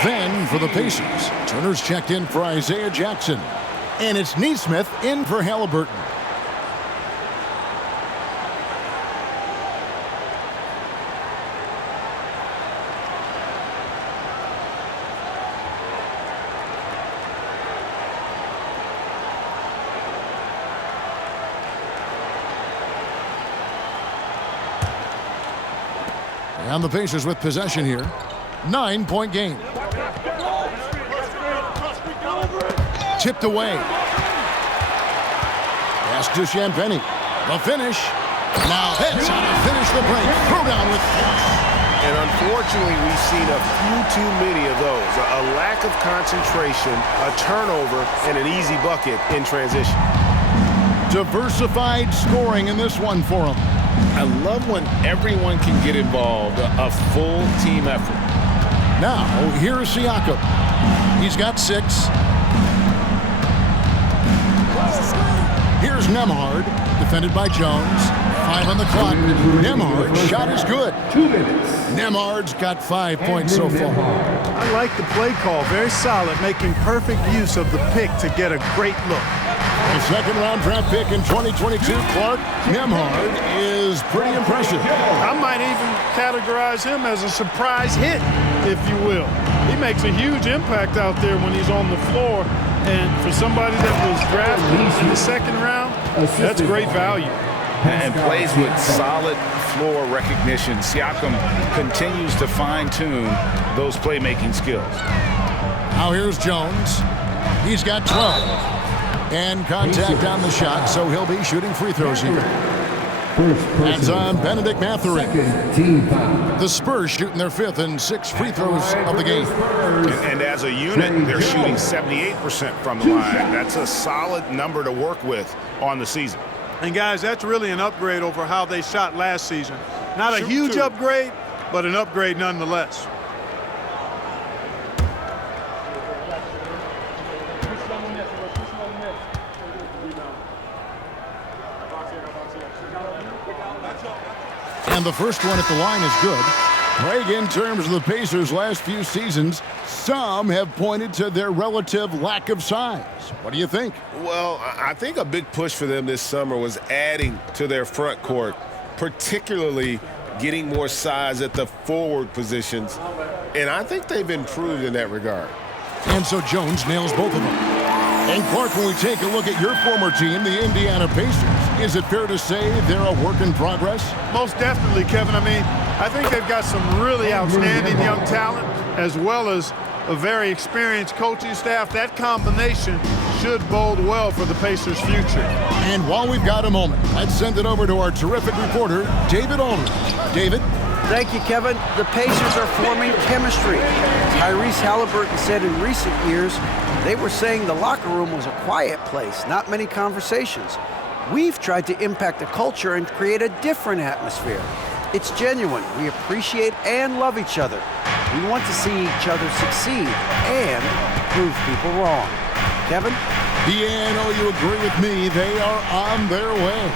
Then for the Pacers, Turner's checked in for Isaiah Jackson. And it's Neesmith in for Halliburton. And the Pacers with possession here. 9-point game. Tipped away. Pass to Champagny. The finish. Now that's how to finish the break. Throw down with force. And unfortunately, we've seen a few too many of those. A lack of concentration, a turnover, and an easy bucket in transition. Diversified scoring in this one for him. I love when everyone can get involved, a full team effort. Now, here's Siakam. He's got 6. Here's Nembhard, defended by Jones. 5 on the clock. Nembhard's shot is good. 2 minutes. Nembhard's got 5 points so far. I like the play call. Very solid, making perfect use of the pick to get a great look. The second-round draft pick in 2022, Clark, Nembhard is pretty impressive. I might even categorize him as a surprise hit, if you will. He makes a huge impact out there when he's on the floor. And for somebody that was drafted in the second round, that's great value. And plays with solid floor recognition. Siakam continues to fine-tune those playmaking skills. Now here's Jones. He's got 12. And contact on the shot, so he'll be shooting free throws here. That's on Benedict Mathurin. The Spurs shooting their 5th and 6th free throws of the game. And as a unit, they're shooting 78% from the line. That's a solid number to work with on the season. And guys, that's really an upgrade over how they shot last season. Not a huge upgrade, but an upgrade nonetheless. And the first one at the line is good. Craig, in terms of the Pacers' last few seasons, some have pointed to their relative lack of size. What do you think? Well, I think a big push for them this summer was adding to their front court, particularly getting more size at the forward positions. And I think they've improved in that regard. And so Jones nails both of them. And Clark, when we take a look at your former team, the Indiana Pacers, is it fair to say they're a work in progress? Most definitely, Kevin. I mean, I think they've got some really outstanding young talent, as well as a very experienced coaching staff. That combination should bode well for the Pacers' future. And while we've got a moment, let's send it over to our terrific reporter, David Aldridge. David? Thank you, Kevin. The Pacers are forming chemistry. Tyrese Halliburton said in recent years, they were saying the locker room was a quiet place, not many conversations. We've tried to impact the culture and create a different atmosphere. It's genuine. We appreciate and love each other. We want to see each other succeed and prove people wrong. Kevin? Yeah, I know you agree with me. They are on their way.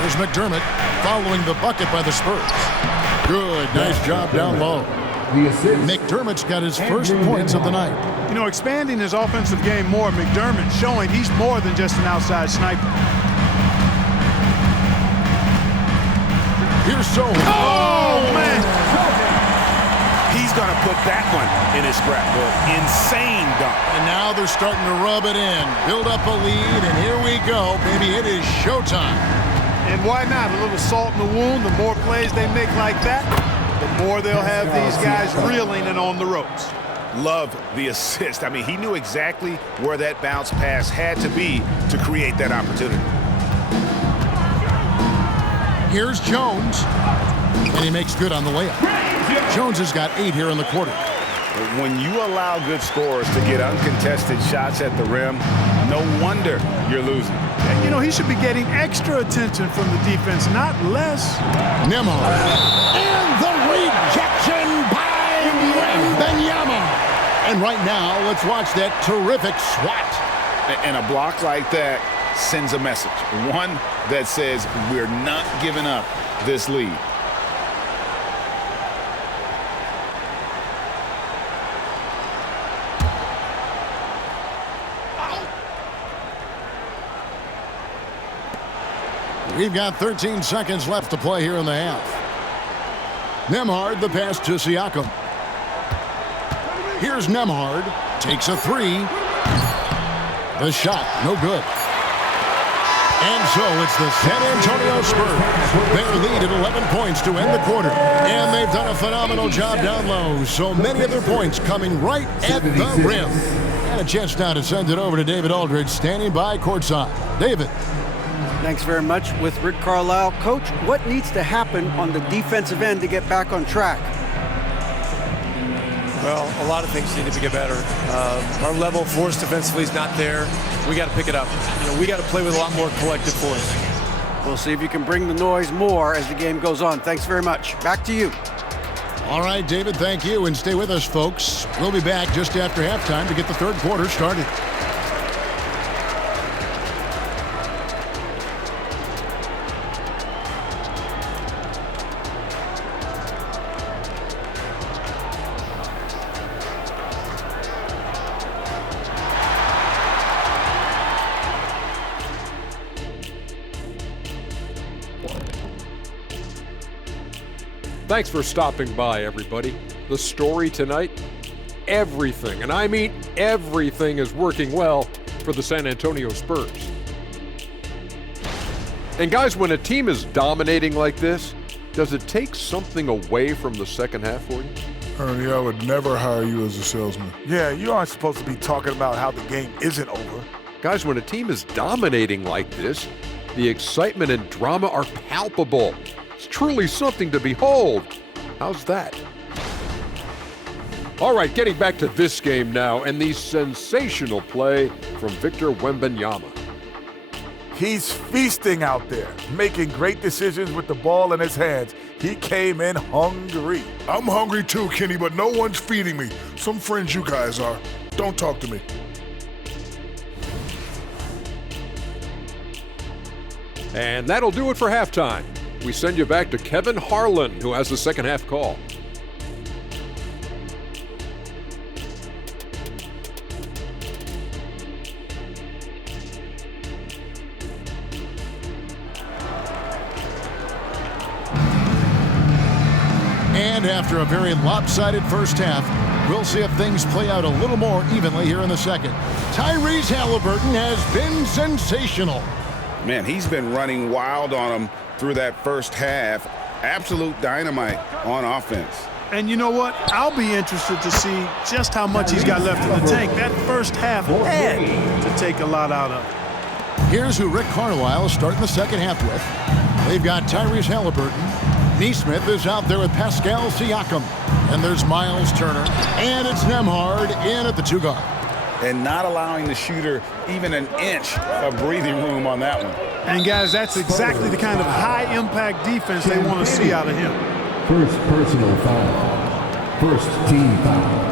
Here's McDermott following the bucket by the Spurs. Good, nice job down low. McDermott's got his first points of the night. You know, expanding his offensive game more, McDermott showing he's more than just an outside sniper. Here's Sohan. Oh, man! He's going to put that one in his scrapbook. Insane dunk. And now they're starting to rub it in, build up a lead, and here we go, baby. It is showtime. And why not? A little salt in the wound. The more plays they make like that, the more they'll have these guys reeling and on the ropes. Love the assist. I mean, he knew exactly where that bounce pass had to be to create that opportunity. Here's Jones, and he makes good on the layup. Jones has got 8 here in the quarter. When you allow good scorers to get uncontested shots at the rim, no wonder you're losing. And, you know, he should be getting extra attention from the defense, not less. Nembhard. And the rejection by Wembanyama. And right now, let's watch that terrific swat. And a block like that sends a message. One that says we're not giving up this lead. We've got 13 seconds left to play here in the half. Nembhard, the pass to Siakam. Here's Nembhard. Takes a three. The shot, no good. And so it's the San Antonio Spurs. Their lead at 11 points to end the quarter. And they've done a phenomenal job down low. So many of their points coming right at the rim. And a chance now to send it over to David Aldridge, standing by courtside. David. Thanks very much. With Rick Carlisle. Coach, what needs to happen on the defensive end to get back on track? Well, a lot of things need to get better. Our level of force defensively is not there. We got to pick it up. We got to play with a lot more collective force. We'll see if you can bring the noise more as the game goes on. Thanks very much. Back to you. All right, David, thank you. And stay with us, folks. We'll be back just after halftime to get the third quarter started. Thanks for stopping by, everybody. The story tonight, everything, and I mean everything, is working well for the San Antonio Spurs. And guys, when a team is dominating like this, does it take something away from the second half for you? Ernie, I would never hire you as a salesman. Yeah, you aren't supposed to be talking about how the game isn't over. Guys, when a team is dominating like this, the excitement and drama are palpable. It's truly something to behold. How's that? All right, getting back to this game now, and the sensational play from Victor Wembanyama. He's feasting out there, making great decisions with the ball in his hands. He came in hungry. I'm hungry too, Kenny, but no one's feeding me. Some friends you guys are. Don't talk to me. And that'll do it for halftime. We send you back to Kevin Harlan, who has the second half call. And after a very lopsided first half, we'll see if things play out a little more evenly here in the second. Tyrese Halliburton has been sensational. Man, he's been running wild on him through that first half. Absolute dynamite on offense. And you know what? I'll be interested to see just how much he's got left in the tank. That first half had to take a lot out of it. Here's who Rick Carlisle is starting the second half with. They've got Tyrese Halliburton. Neesmith is out there with Pascal Siakam. And there's Myles Turner. And it's Nembhard in at the two guard. And not allowing the shooter even an inch of breathing room on that one. And guys, that's exactly the kind of high-impact defense they want to see out of him. First personal foul. First team foul.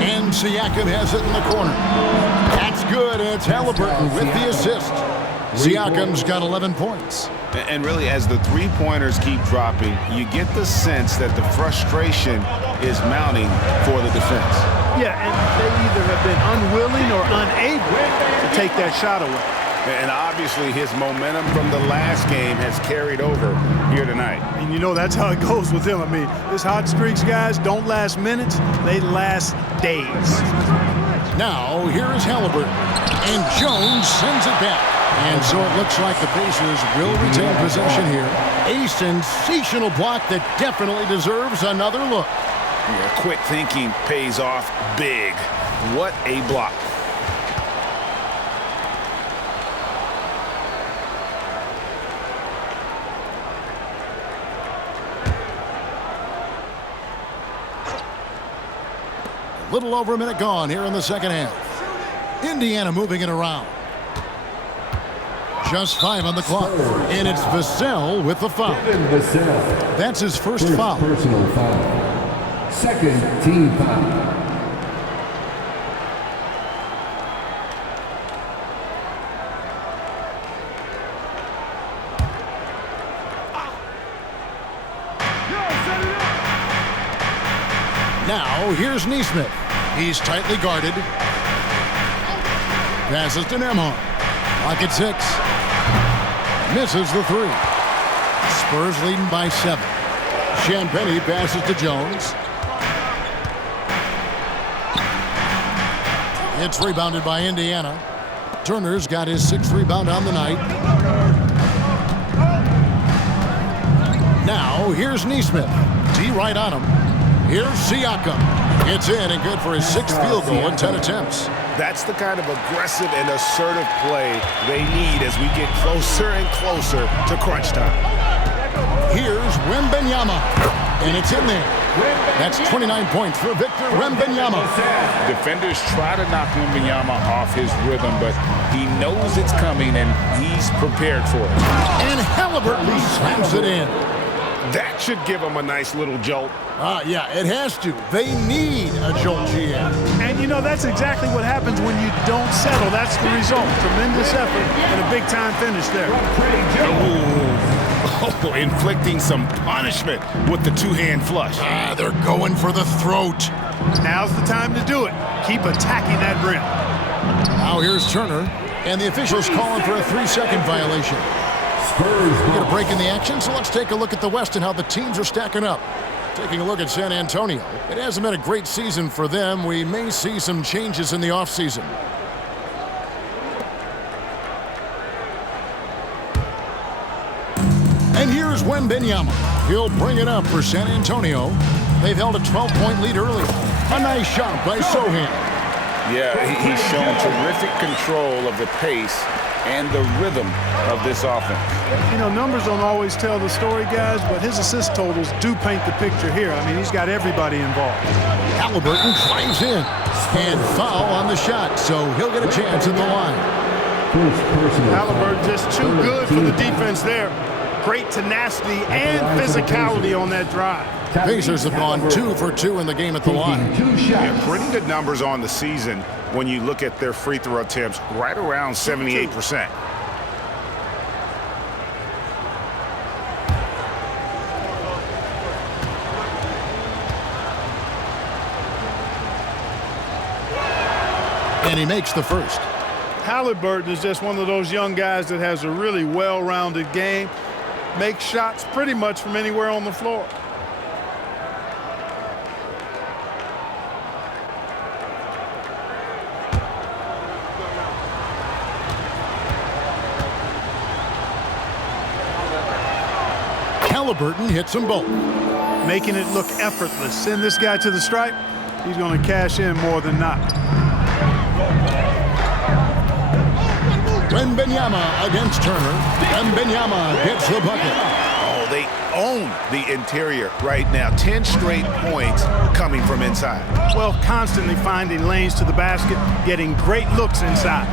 And Siakam has it in the corner. That's good, and it's Halliburton with the assist. Siakam's got 11 points. And really, as the three-pointers keep dropping, you get the sense that the frustration is mounting for the defense. Yeah, and they either have been unwilling or unable to take that shot away. And obviously, his momentum from the last game has carried over here tonight. And you know, that's how it goes with him. I mean, his hot streaks, guys, don't last minutes. They last days. Now, here is Halliburton. And Jones sends it back. And so it looks like the Pacers will retain possession here. A sensational block that definitely deserves another look. Yeah, quick thinking pays off big. What a block. A little over a minute gone here in the second half. Indiana moving it around. Just 5 on the clock. And it's Vassell with the foul. That's his first foul. Personal foul. Second team foul. Now, here's Neesmith. He's tightly guarded. Passes to Nembhard. Clock at 6. Misses the 3. Spurs leading by 7. Champagnie passes to Jones. It's rebounded by Indiana. Turner's got his 6th rebound on the night. Now, here's Neesmith. D right on him. Here's Siakam. It's in and good for his 6th field goal in 10 attempts. That's the kind of aggressive and assertive play they need as we get closer and closer to crunch time. Here's Wembanyama, and it's in there. That's 29 points for Victor Wembanyama. Defenders try to knock Wembanyama off his rhythm, but he knows it's coming, and he's prepared for it. And Halliburton slams it in. That should give him a nice little jolt. Yeah, it has to. They need a jolt, GM. And, you know, that's exactly what happens when you don't settle. That's the result. Tremendous effort and a big-time finish there. Oh, inflicting some punishment with the two-hand flush. They're going for the throat. Now's the time to do it. Keep attacking that rim. Now here's Turner, and the officials calling for a 3-second violation. We get a break in the action, so let's take a look at the West and how the teams are stacking up. Taking a look at San Antonio. It hasn't been a great season for them. We may see some changes in the offseason. And here's Wembanyama. He'll bring it up for San Antonio. They've held a 12-point lead early. A nice shot by Sohan. Yeah, he's shown terrific control of the pace and the rhythm of this offense. You know, numbers don't always tell the story, guys, but his assist totals do paint the picture here. I mean, he's got everybody involved. Halliburton drives in and foul on the shot, so he'll get a chance at the line. Halliburton just too good for the defense there. Great tenacity and physicality on that drive. Pacers have gone 2 for 2 in the game at the line. Yeah, pretty good numbers on the season when you look at their free throw attempts, right around 78%. And he makes the first. Halliburton is just one of those young guys that has a really well-rounded game. Makes shots pretty much from anywhere on the floor. Halliburton hits them both. Making it look effortless. Send this guy to the stripe. He's going to cash in more than not. Wembanyama against Turner. Wembanyama hits the bucket. Oh, they own the interior right now. 10 straight points coming from inside. Well, constantly finding lanes to the basket, getting great looks inside.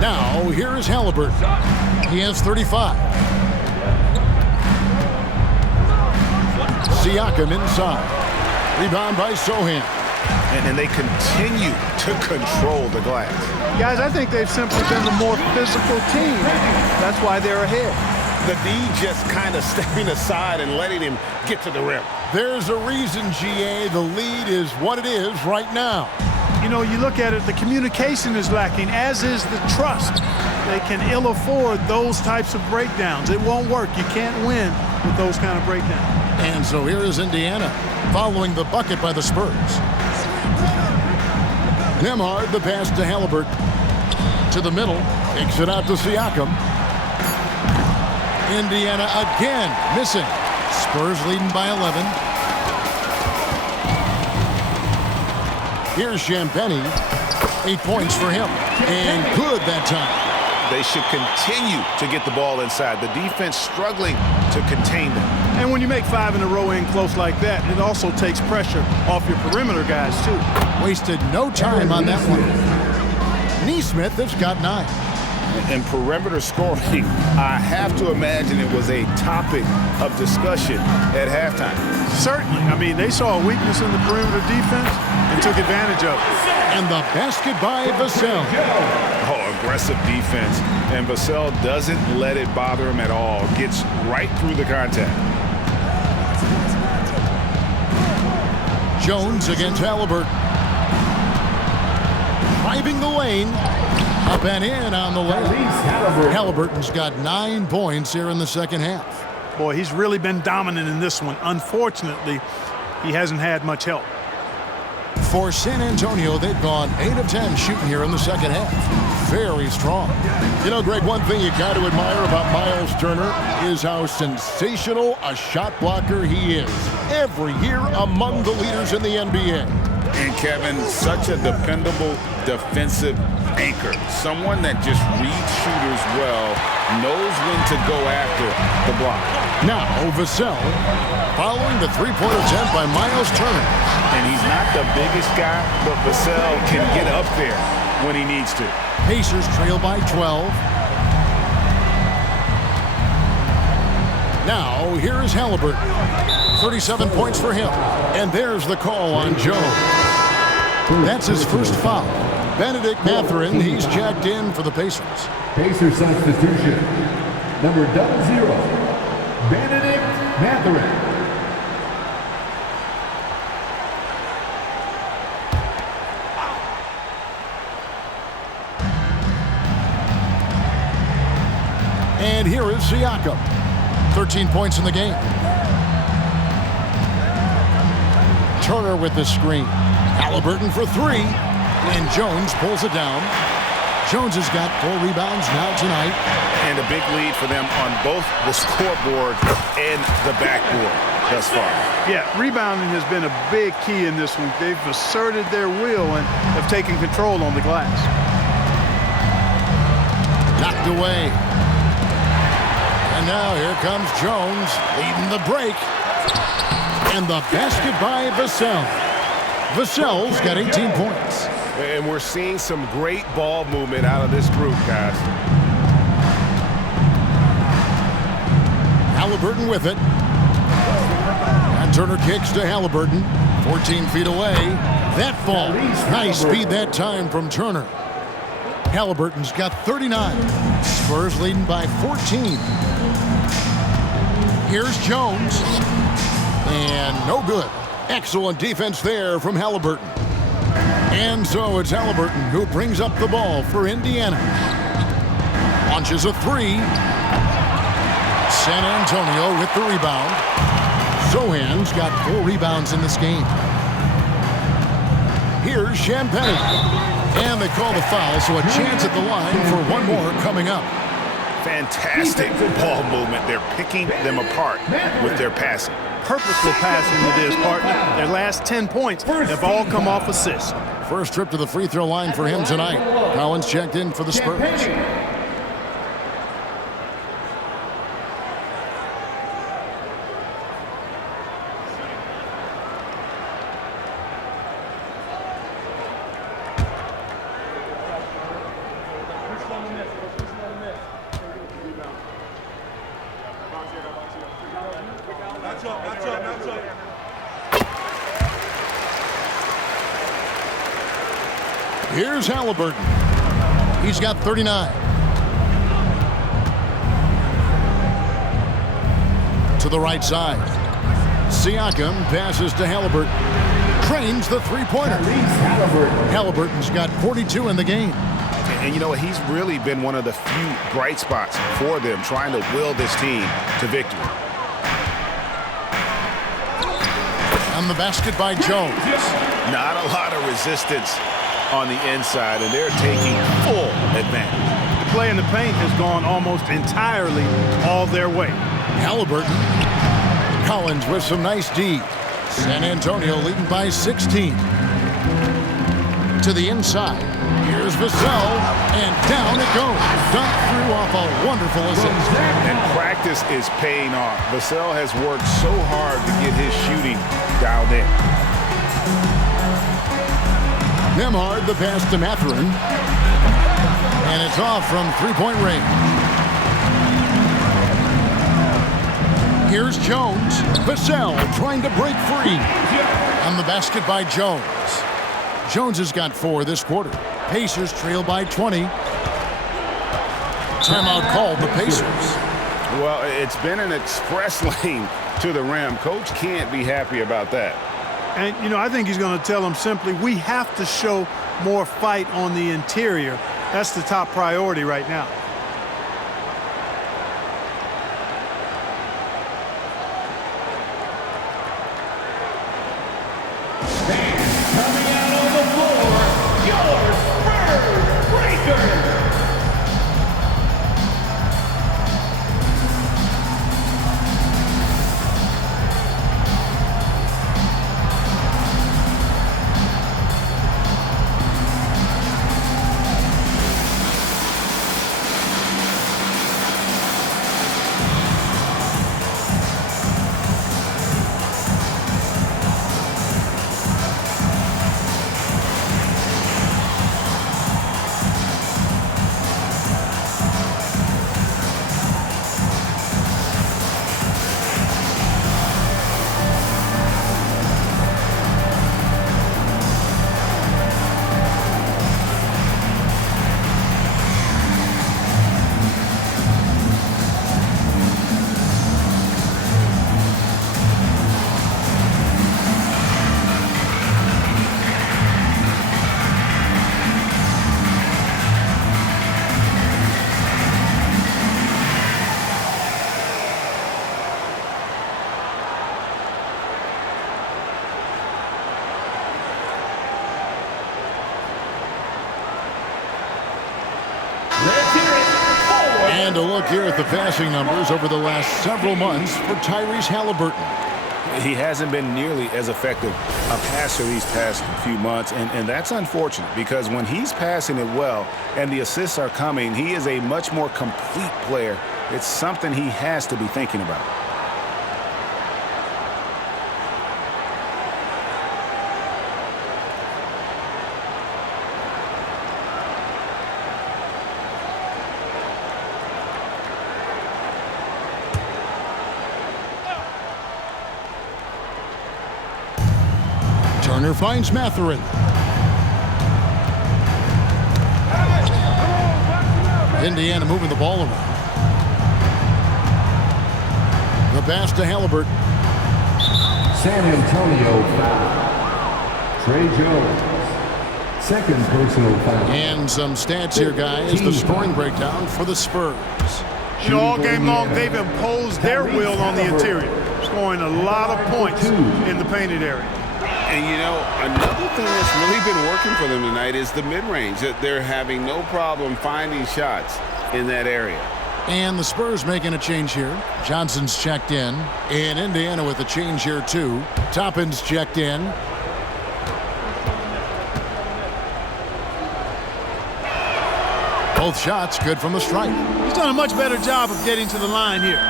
Now, here is Halliburton. He has 35. Siakam inside. Rebound by Sohan. And they continue to control the glass. Guys, I think they've simply been the more physical team. That's why they're ahead. The D just kind of stepping aside and letting him get to the rim. There's a reason, GA, the lead is what it is right now. You know, you look at it, the communication is lacking, as is the trust. They can ill afford those types of breakdowns. It won't work. You can't win with those kind of breakdowns. And so here is Indiana, following the bucket by the Spurs. Nembhard, the pass to Halliburton. To the middle, takes it out to Siakam. Indiana again, missing. Spurs leading by 11. Here's Champagnie. 8 points for him. And good that time. They should continue to get the ball inside. The defense struggling to contain them. And when you make 5 in a row in close like that, it also takes pressure off your perimeter guys, too. Wasted no time on that one. Neesmith has got 9. And perimeter scoring, I have to imagine it was a topic of discussion at halftime. Certainly. I mean, they saw a weakness in the perimeter defense and took advantage of it. And the basket by Vassell. Oh, aggressive defense. And Vassell doesn't let it bother him at all. Gets right through the contact. Jones against Halliburton. Driving the lane. Up and in on the layup. Halliburton's got 9 points here in the second half. Boy, he's really been dominant in this one. Unfortunately, he hasn't had much help. For San Antonio, they've gone 8 of 10 shooting here in the second half. Very strong. You know, Greg, one thing you got to admire about Myles Turner is how sensational a shot blocker he is. Every year among the leaders in the NBA. And Kevin, such a dependable defensive anchor. Someone that just reads shooters well, knows when to go after the block. Now, Vassell following the three-point attempt by Myles Turner. And he's not the biggest guy, but Vassell can get up there when he needs to. Pacers trail by 12. Now, here is Halliburton. 37 points for him. And there's the call on Jones. That's his first foul. Benedict Mathurin, he's checked in for the Pacers. Pacers substitution. Number 00, Benedict Mathurin. And here is Siakam. 13 points in the game. Turner with the screen. Halliburton for 3. And Jones pulls it down. Jones has got 4 rebounds now tonight. And a big lead for them on both the scoreboard and the backboard thus far. Yeah, rebounding has been a big key in this one. They've asserted their will and have taken control on the glass. Knocked away. And now here comes Jones leading the break. And the basket by Vassell. Vassell's got 18 points. And we're seeing some great ball movement out of this group, guys. Halliburton with it. And Turner kicks to Halliburton. 14 feet away. That fall. Nice speed that time from Turner. Halliburton's got 39. Spurs leading by 14. Here's Jones. And no good. Excellent defense there from Halliburton. And so it's Halliburton who brings up the ball for Indiana. Launches a 3. San Antonio with the rebound. Sohan's got 4 rebounds in this game. Here's Champagne. And they call the foul, so a chance at the line for one more coming up. Fantastic ball movement. They're picking them apart with their passing. Purposeful passing it is, partner. Their last 10 points have all come off assists. First trip to the free throw line for him tonight. Collins checked in for the Spurs. Here's Halliburton. He's got 39. To the right side. Siakam passes to Halliburton. Trains the three-pointer. Halliburton's got 42 in the game. And you know what? He's really been one of the few bright spots for them, trying to will this team to victory. On the basket by Jones. Not a lot of resistance on the inside, and they're taking full advantage. The play in the paint has gone almost entirely all their way. Halliburton. Collins with some nice D. San Antonio leading by 16. To the inside. Here's Vassell, and down it goes. Dunked through off a wonderful assist. And practice is paying off. Vassell has worked so hard to get his shooting dialed in. Nembhard the pass to Mathurin. And it's off from three-point range. Here's Jones. Vassell trying to break free. On the basket by Jones. Jones has got 4 this quarter. Pacers trail by 20. Timeout called the Pacers. Well, it's been an express lane to the rim. Coach can't be happy about that. And, you know, I think he's going to tell them simply, we have to show more fight on the interior. That's the top priority right now. Coming out on the floor, your Spurs Breakers. And a look here at the passing numbers over the last several months for Tyrese Halliburton. He hasn't been nearly as effective a passer these past few months, and that's unfortunate because when he's passing it well and the assists are coming, he is a much more complete player. It's something he has to be thinking about. Turner finds Mathurin. Indiana moving the ball around. The pass to Halliburton. San Antonio foul. Trey Jones. Second personal foul. And some stats here, guys. The scoring breakdown for the Spurs. You know, all game long, they've imposed their will on the interior, scoring a lot of points in the painted area. And, you know, another thing that's really been working for them tonight is the mid-range. They're having no problem finding shots in that area. And the Spurs making a change here. Johnson's checked in. And Indiana with a change here, too. Toppin's checked in. Both shots good from the stripe. He's done a much better job of getting to the line here.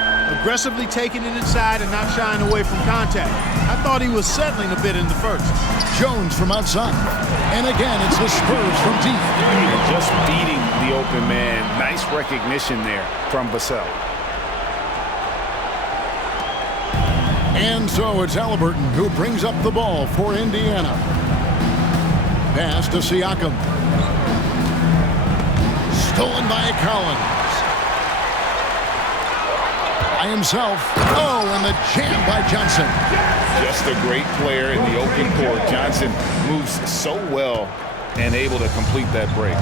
Aggressively taking it inside and not shying away from contact. I thought he was settling a bit in the first. Jones from outside. And again, it's the Spurs from deep. Just beating the open man. Nice recognition there from Vassell. And so it's Halliburton who brings up the ball for Indiana. Pass to Siakam. Stolen by Collins. By himself. Oh, and the jam by Johnson. Just a great player in the open court. Johnson moves so well and able to complete that break.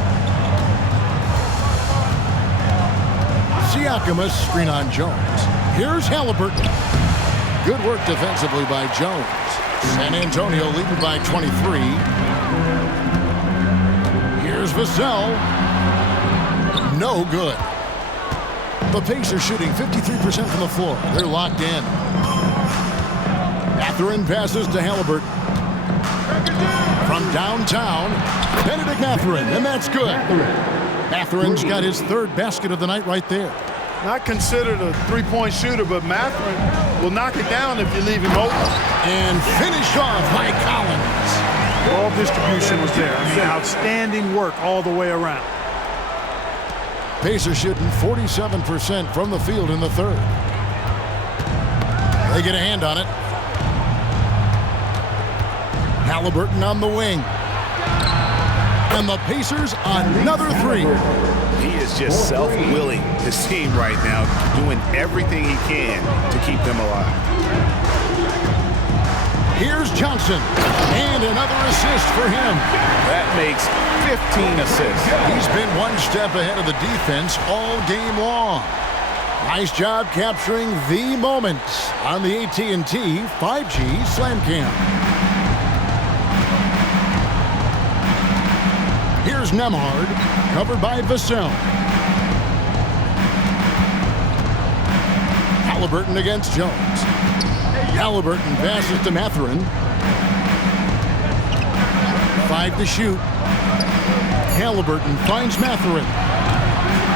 Siakam a screen on Jones. Here's Halliburton. Good work defensively by Jones. San Antonio leading by 23. Here's Vassell. No good. The Pacers shooting 53% from the floor. They're locked in. Mathurin passes to Halliburton. From downtown, Benedict Mathurin, and that's good. Mathurin's got his third basket of the night right there. Not considered a three-point shooter, but Mathurin will knock it down if you leave him open. And finished off by Collins. Ball distribution was there. I mean, outstanding work all the way around. Pacers shooting 47% from the field in the third. They get a hand on it. Halliburton on the wing. And the Pacers another three. He is just self-willing, this team right now, doing everything he can to keep them alive. Here's Johnson, and another assist for him. That makes 15 assists. He's been one step ahead of the defense all game long. Nice job capturing the moments on the AT&T 5G Slam Cam. Here's Nemhard, covered by Vassell. Halliburton against Jones. Halliburton passes to Mathurin. 5 to shoot. Halliburton finds Mathurin.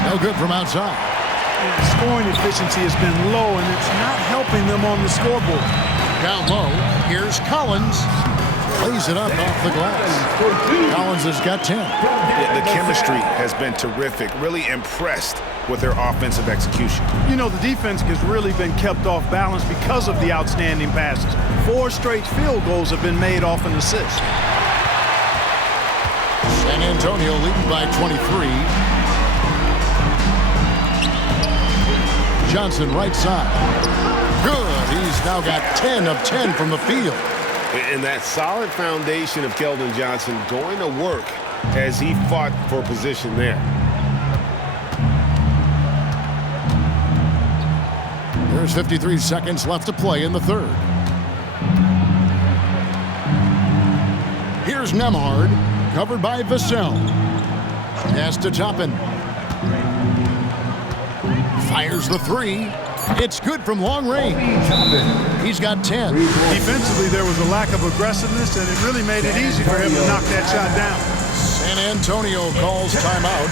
No good from outside. Scoring efficiency has been low, and it's not helping them on the scoreboard. Down low, here's Collins. Lays it up off the glass. Collins has got 10. Yeah, the chemistry has been terrific. Really impressed with their offensive execution. You know, the defense has really been kept off balance because of the outstanding passes. 4 straight field goals have been made off an assist. San Antonio leading by 23. Johnson right side. Good. He's now got 10 of 10 from the field. And that solid foundation of Keldon Johnson going to work as he fought for position there. There's 53 seconds left to play in the third. Here's Nemhard, covered by Vassell. Pass to Toppin. Fires the 3. It's good from long range. He's got 10. Defensively, there was a lack of aggressiveness, and it really made it easy for him to knock that shot down. San Antonio calls timeout.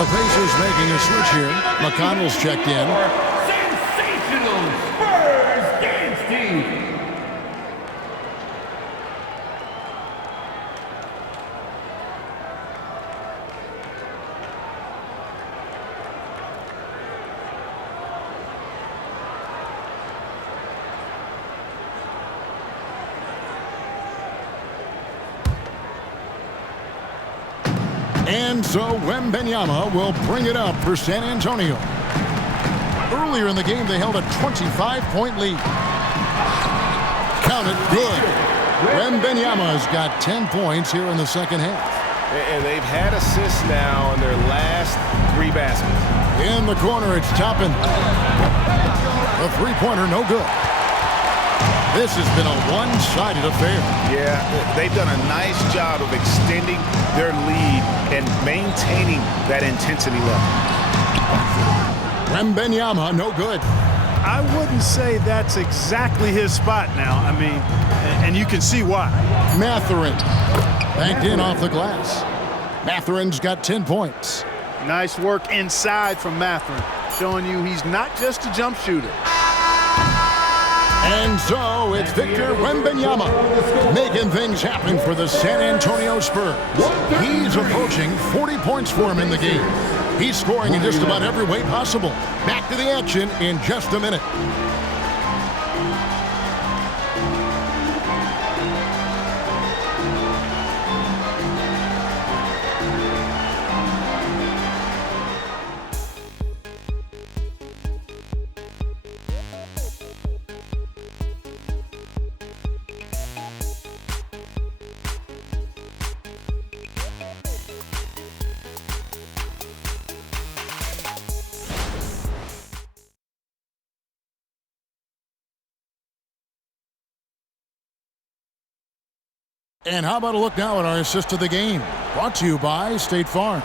The Pacers making a switch here. McConnell's checked in. Sensational Spurs dance team. And so Wembanyama will bring it up for San Antonio. Earlier in the game, they held a 25-point lead. Count it, good. Wembanyama's got 10 points here in the second half. And they've had assists now in their last 3 baskets. In the corner, it's Toppin. The three-pointer, no good. This has been a one-sided affair. Yeah, they've done a nice job of extending their lead and maintaining that intensity level. Wembanyama, no good. I wouldn't say that's exactly his spot now. I mean, and you can see why. Mathurin backed in off the glass. Mathurin's got 10 points. Nice work inside from Mathurin, showing you he's not just a jump shooter. And so it's Victor Wembanyama making things happen for the San Antonio Spurs. He's approaching 40 points for him in the game. He's scoring in just about every way possible. Back to the action in just a minute. And how about a look now at our assist of the game? Brought to you by State Farm.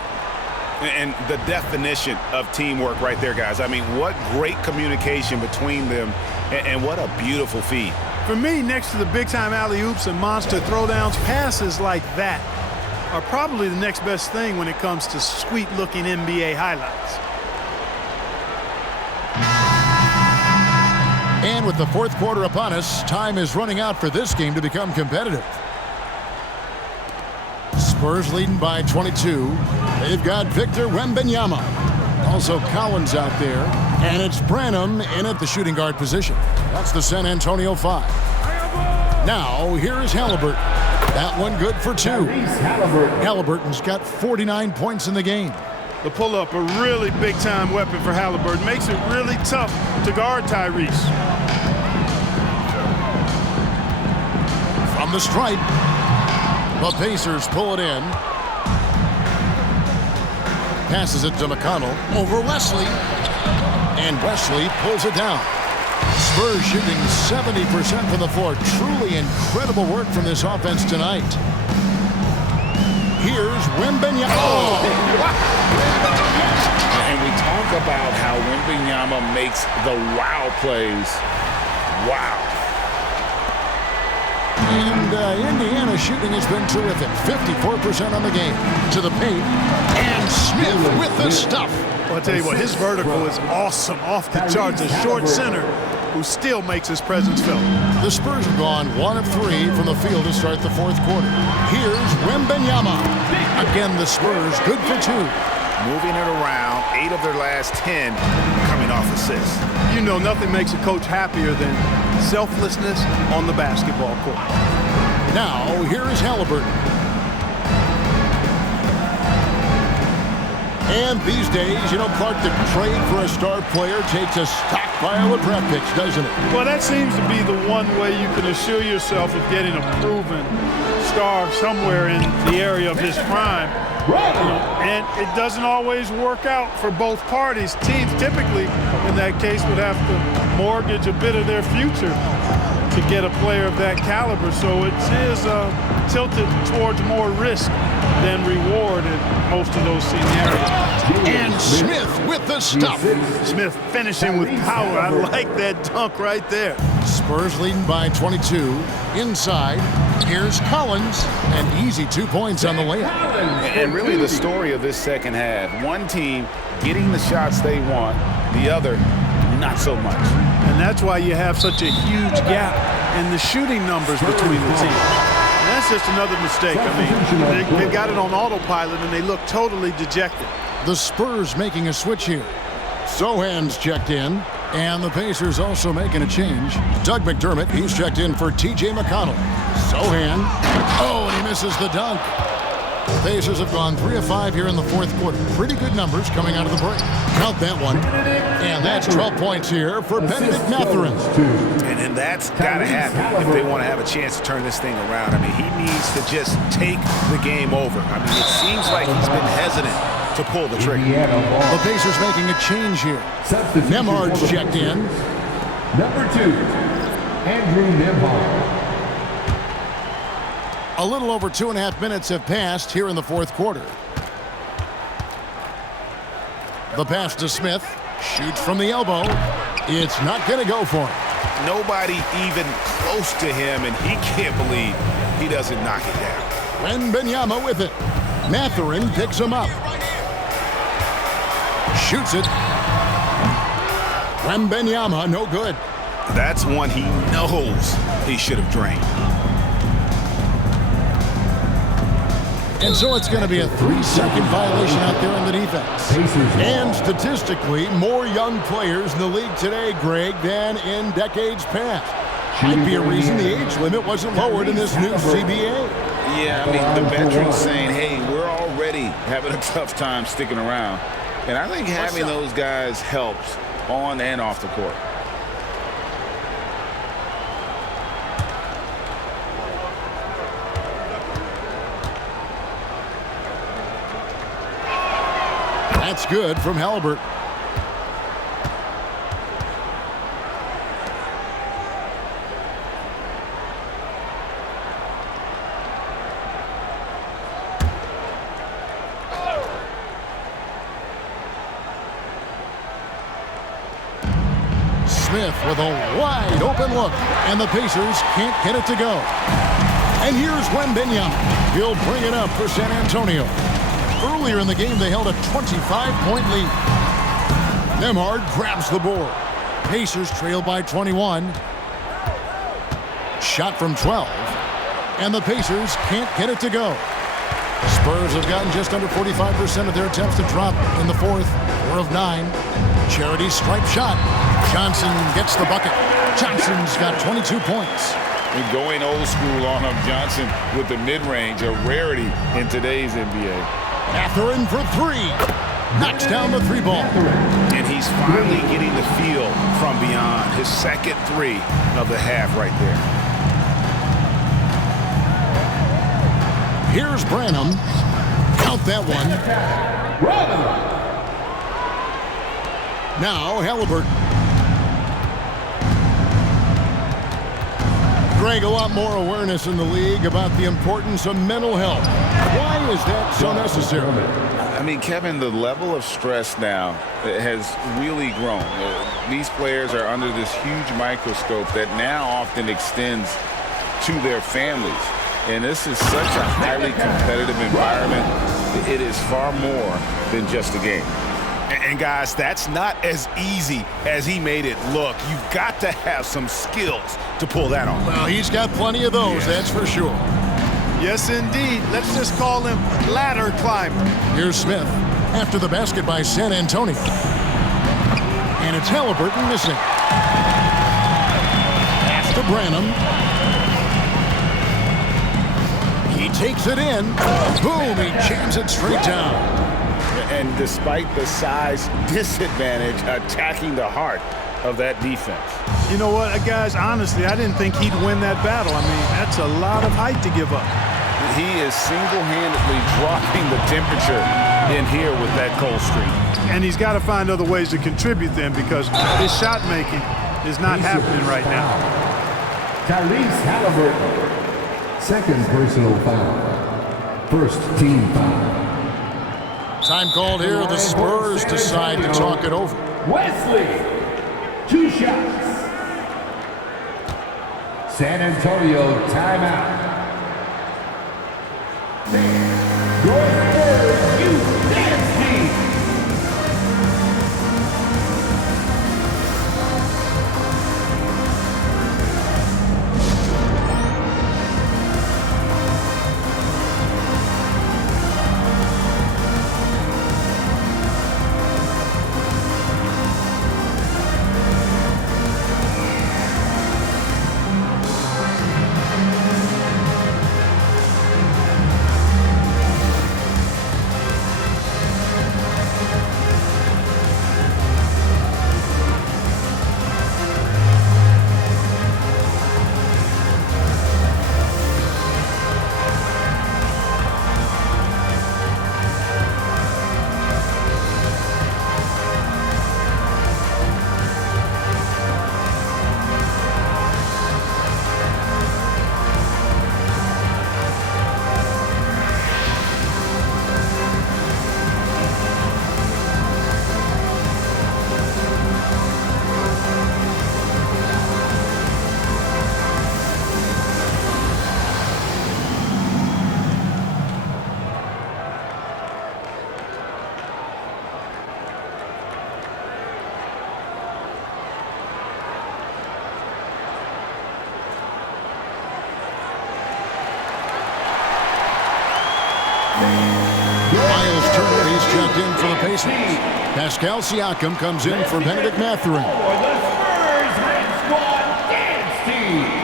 And the definition of teamwork right there, guys. I mean, what great communication between them, and what a beautiful feed. For me, next to the big-time alley-oops and monster throwdowns, passes like that are probably the next best thing when it comes to sweet-looking NBA highlights. And with the fourth quarter upon us, time is running out for this game to become competitive. Spurs leading by 22. They've got Victor Wembanyama. Also Collins out there. And it's Branham in at the shooting guard position. That's the San Antonio 5. Now, here's Halliburton. That one good for 2. Halliburton's got 49 points in the game. The pull-up, a really big-time weapon for Halliburton. Makes it really tough to guard Tyrese. From the stripe, the Pacers pull it in. Passes it to McConnell over Wesley. And Wesley pulls it down. Spurs shooting 70% from the floor. Truly incredible work from this offense tonight. Here's Wembanyama. And we talk about how Wembanyama makes the wow plays. Wow. And Indiana shooting has been terrific. 54% on the game. To the paint. And Smith with the stuff. Well, I'll tell you what, his vertical is awesome, off the charts. A short center who still makes his presence felt. The Spurs have gone 1 of 3 from the field to start the fourth quarter. Here's Wembanyama. Again, the Spurs good for 2. Moving it around, 8 of their last 10 coming off assists. You know, nothing makes a coach happier than selflessness on the basketball court. Now, here is Halliburton. And these days, you know, Clark, the trade for a star player takes a stockpile of draft picks, doesn't it? Well, that seems to be the one way you can assure yourself of getting a proven star somewhere in the area of his prime. You know, and it doesn't always work out for both parties. Teams typically, in that case, would have to mortgage a bit of their future to get a player of that caliber. So it is tilted towards more risk than reward in most of those scenarios. And Smith with the stuff. Smith finishing with power. I like that dunk right there. Spurs leading by 22. Inside, here's Collins. An easy 2 points on the layup. And really the story of this second half. One team getting the shots they want, the other not so much. And that's why you have such a huge gap in the shooting numbers between the teams. And that's just another mistake. I mean, they got it on autopilot and they look totally dejected. The Spurs making a switch here. Sohan's checked in. And the Pacers also making a change. Doug McDermott, he's checked in for T.J. McConnell. Sohan. Oh, and he misses the dunk. The Pacers have gone 3 of 5 here in the fourth quarter. Pretty good numbers coming out of the break. Count that one. And that's 12 points here for Benedict Mathurin. And that's got to happen if they want to have a chance to turn this thing around. I mean, he needs to just take the game over. I mean, it seems like he's been hesitant to pull the trigger. The Pacers making a change here. Nembhard's checked in. Number 2, Andrew Nembhard. A little over 2.5 minutes have passed here in the fourth quarter. The pass to Smith. Shoots from the elbow. It's not going to go for him. Nobody even close to him, and he can't believe he doesn't knock it down. Wembanyama with it. Mathurin picks him up. Shoots it. Wembanyama, no good. That's one he knows he should have drained. And so it's going to be a 3-second violation out there on the defense. And statistically, more young players in the league today, Greg, than in decades past. Might be a reason the age limit wasn't lowered in this new CBA. Yeah, I mean, the veterans saying, hey, we're already having a tough time sticking around. And I think having those guys helps on and off the court. That's good from Halliburton. Smith with a wide open look, and the Pacers can't get it to go. And here's Wembanyama. He'll bring it up for San Antonio. Earlier in the game, they held a 25-point lead. Nembhard grabs the board. Pacers trail by 21. Shot from 12. And the Pacers can't get it to go. Spurs have gotten just under 45% of their attempts to drop in the fourth. 4 of 9. Charity stripe shot. Johnson gets the bucket. Johnson's got 22 points. And going old school on him, Johnson with the mid-range, a rarity in today's NBA. Mathurin for 3. Knocks down the 3 ball. And he's finally getting the feel from beyond. His second 3 of the half right there. Here's Branham. Count that one. Now Halliburton. Greg, a lot more awareness in the league about the importance of mental health. Why is that so necessary? I mean, Kevin, the level of stress now has really grown. These players are under this huge microscope that now often extends to their families. And this is such a highly competitive environment. It is far more than just a game. And guys, that's not as easy as he made it look. You've got to have some skills to pull that off. Well, he's got plenty of those, that's for sure. Yes, indeed. Let's just call him ladder climber. Here's Smith after the basket by San Antonio. And it's Halliburton missing. Pass to Branham. He takes it in. Boom, he jams it straight down. And despite the size disadvantage, attacking the heart of that defense. You know what, guys, honestly, I didn't think he'd win that battle. I mean, that's a lot of height to give up. He is single-handedly dropping the temperature in here with that cold streak. And he's got to find other ways to contribute then, because his shot making is not happening right now. Tyrese Halliburton. Second personal foul. First team foul. Time called here. The Spurs decide to talk it over. Wesley, 2 shots. San Antonio timeout. Your Spurs youth dance team. Myles Turner, he's checked in for the Pacers. Pascal Siakam comes in for Benedict Mathurin. For the Spurs Red Squad Dance Team.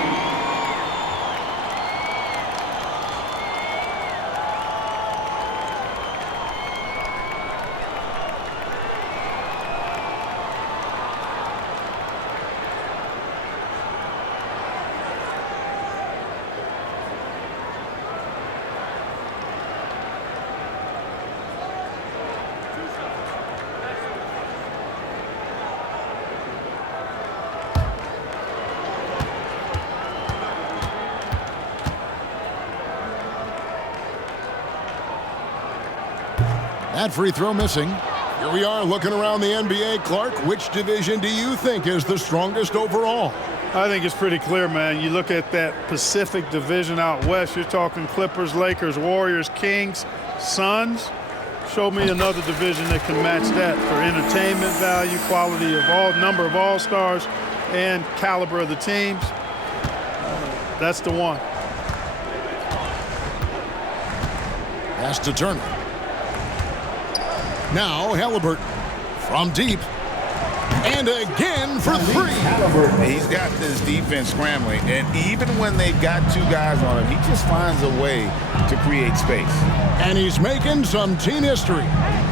That free throw missing. Here we are looking around the NBA. Clark, which division do you think is the strongest overall? I think it's pretty clear, man. You look at that Pacific Division out west, you're talking Clippers, Lakers, Warriors, Kings, Suns. Show me another division that can match that for entertainment value, quality of number of all-stars, and caliber of the teams. That's the one. Pass to Turner. Now Halliburton from deep. And again for three. He's got this defense scrambling, and even when they've got two guys on him, he just finds a way to create space. And he's making some team history.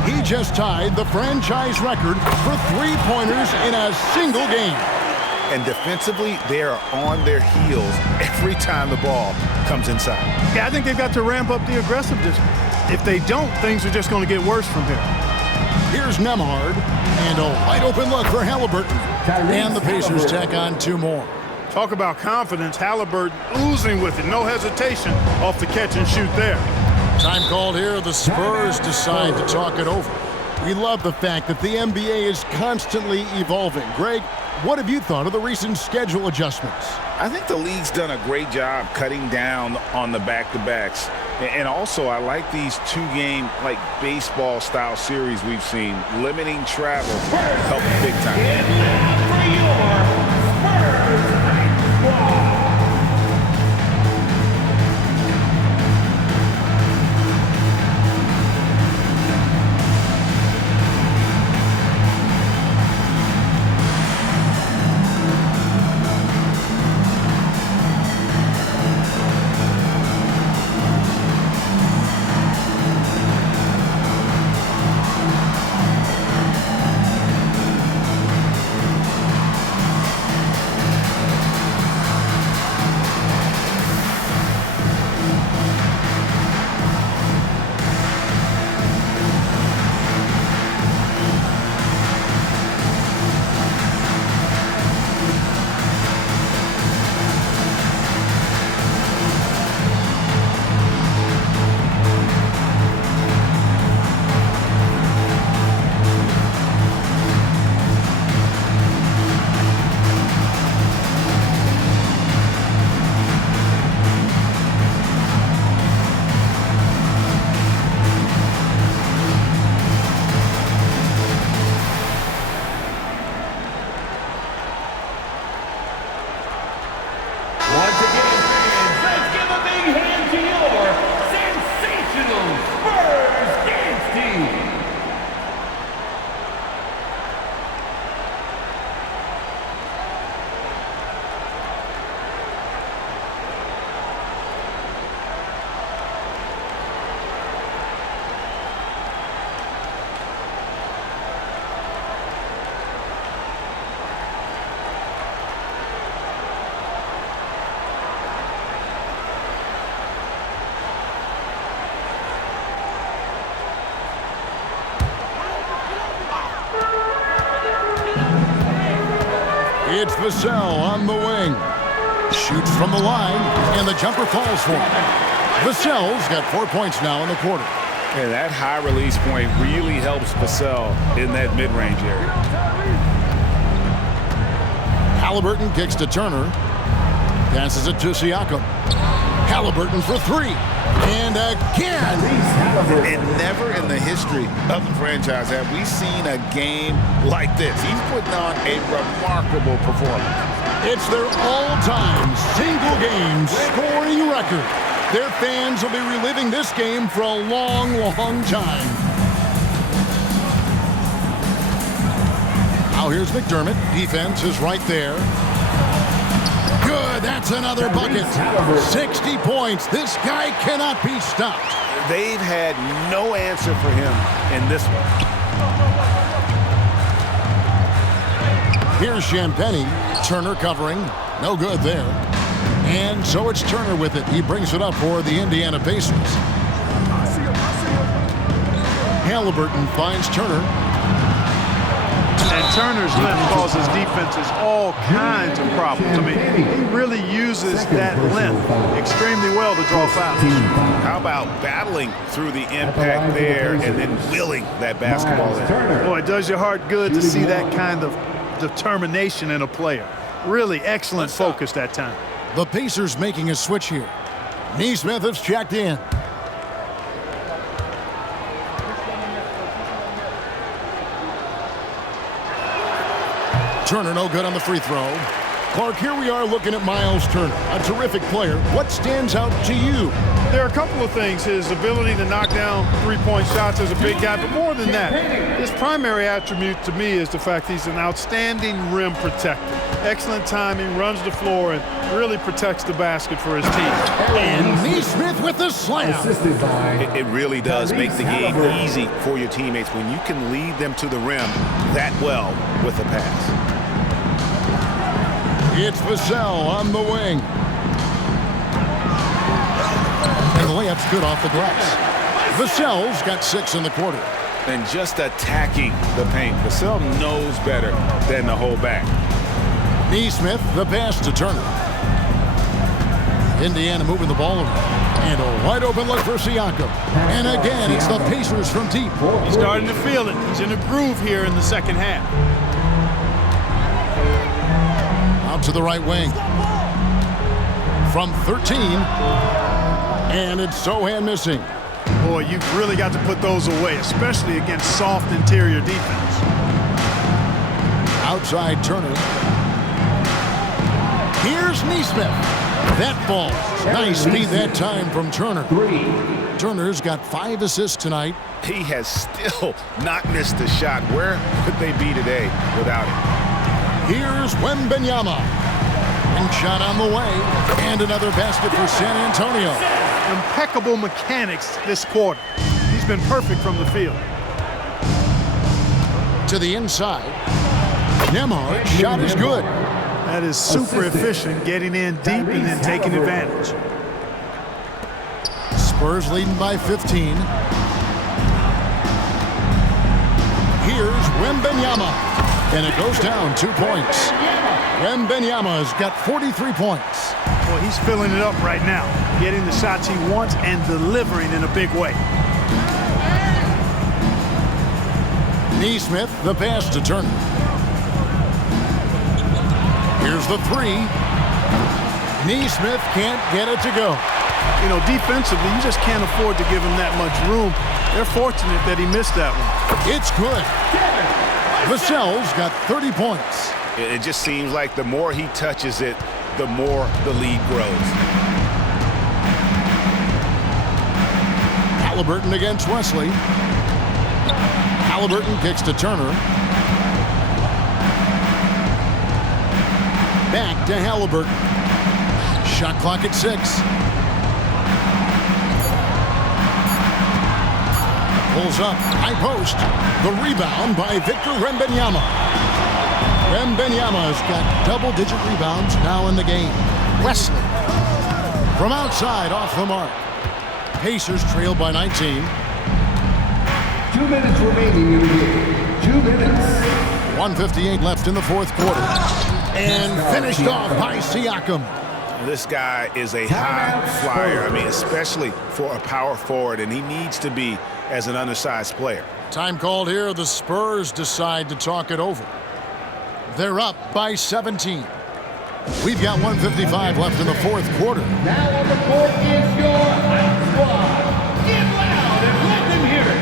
He just tied the franchise record for three-pointers in a single game. And defensively, they are on their heels every time the ball comes inside. Yeah, I think they've got to ramp up the aggressiveness. If they don't, things are just going to get worse from here. Here's Nemhard, and a wide-open look for Halliburton. And the Pacers tack on two more. Talk about confidence. Halliburton oozing with it. No hesitation off the catch and shoot there. Time called here. The Spurs decide to talk it over. We love the fact that the NBA is constantly evolving. Greg, what have you thought of the recent schedule adjustments? I think the league's done a great job cutting down on the back-to-backs. And also, I like these two-game, like baseball-style series we've seen. Limiting travel helps big time. And now for your Spurs baseball. It's Vassell on the wing. Shoots from the line, and the jumper falls for him. Vassell's got 4 points now in the quarter. And that high release point really helps Vassell in that mid-range area. Halliburton kicks to Turner. Passes it to Siakam. Halliburton for three. And again. And never in the history of the franchise have we seen a game like this. He's putting on a remarkable performance. It's their all-time single-game scoring record. Their fans will be reliving this game for a long, long time. Now here's McDermott. Defense is right there. Good, that's another bucket. 60 points. This guy cannot be stopped. They've had no answer for him in this one. Here's Champagny. Turner covering. No good there. And so it's Turner with it. He brings it up for the Indiana Pacers. Halliburton finds Turner. And Turner's length causes defenses all kinds of problems. I mean, he really uses that length extremely well to draw fouls. How about battling through the impact there and then willing that basketball in? Boy, it does your heart good to see that kind of determination in a player. Really excellent focus that time. The Pacers making a switch here. Neesmith has checked in. Turner no good on the free throw. Clark, here we are looking at Myles Turner, a terrific player. What stands out to you? There are a couple of things. His ability to knock down three-point shots as a big guy, but more than that, his primary attribute to me is the fact he's an outstanding rim protector. Excellent timing, runs the floor, and really protects the basket for his team. And Neesmith with the slam. It really does make the game easy for your teammates when you can lead them to the rim that well with a pass. It's Vassell on the wing. And the layup's good off the glass. Vassell's got 6 in the quarter. And just attacking the paint. Vassell knows better than to hold back. Neesmith, the pass to Turner. Indiana moving the ball around. And a wide open look for Siakam. And again, it's the Pacers from deep. He's starting to feel it. He's in a groove here in the second half. Out to the right wing. From 13. And it's Sohan missing. Boy, you've really got to put those away, especially against soft interior defense. Outside Turner. Here's Neesmith. That ball. Nice speed that time from Turner. Turner's got 5 assists tonight. He has still not missed a shot. Where would they be today without him? Here's Wembanyama. And shot on the way. And another basket for San Antonio. Impeccable mechanics this quarter. He's been perfect from the field. To the inside. Nembhard shot is good. That is super efficient, getting in deep and then taking advantage. Spurs leading by 15. Here's Wembanyama. And it goes down 2 points. Wembanyama's got 43 points. Well, he's filling it up right now, getting the shots he wants and delivering in a big way. Neesmith, the pass to Turner. Here's the 3. Neesmith can't get it to go. You know, defensively, you just can't afford to give him that much room. They're fortunate that he missed that one. It's good. Vassell's got 30 points. It just seems like the more he touches it, the more the lead grows. Halliburton against Wesley. Halliburton kicks to Turner. Back to Halliburton. Shot clock at 6. Pulls up, high post. The rebound by Victor Wembanyama. Wembanyama's got double-digit rebounds now in the game. Wesley from outside off the mark. Pacers trail by 19. 2 minutes remaining in the game. 2 minutes. 1:58 left in the fourth quarter. And finished off by Siakam. This guy is a high flyer. I mean, especially for a power forward, and he needs to be as an undersized player. Time called here. The Spurs decide to talk it over. They're up by 17. We've got 1:55 left in the fourth quarter. Now on the court is your hot squad. Get loud and let them hear it.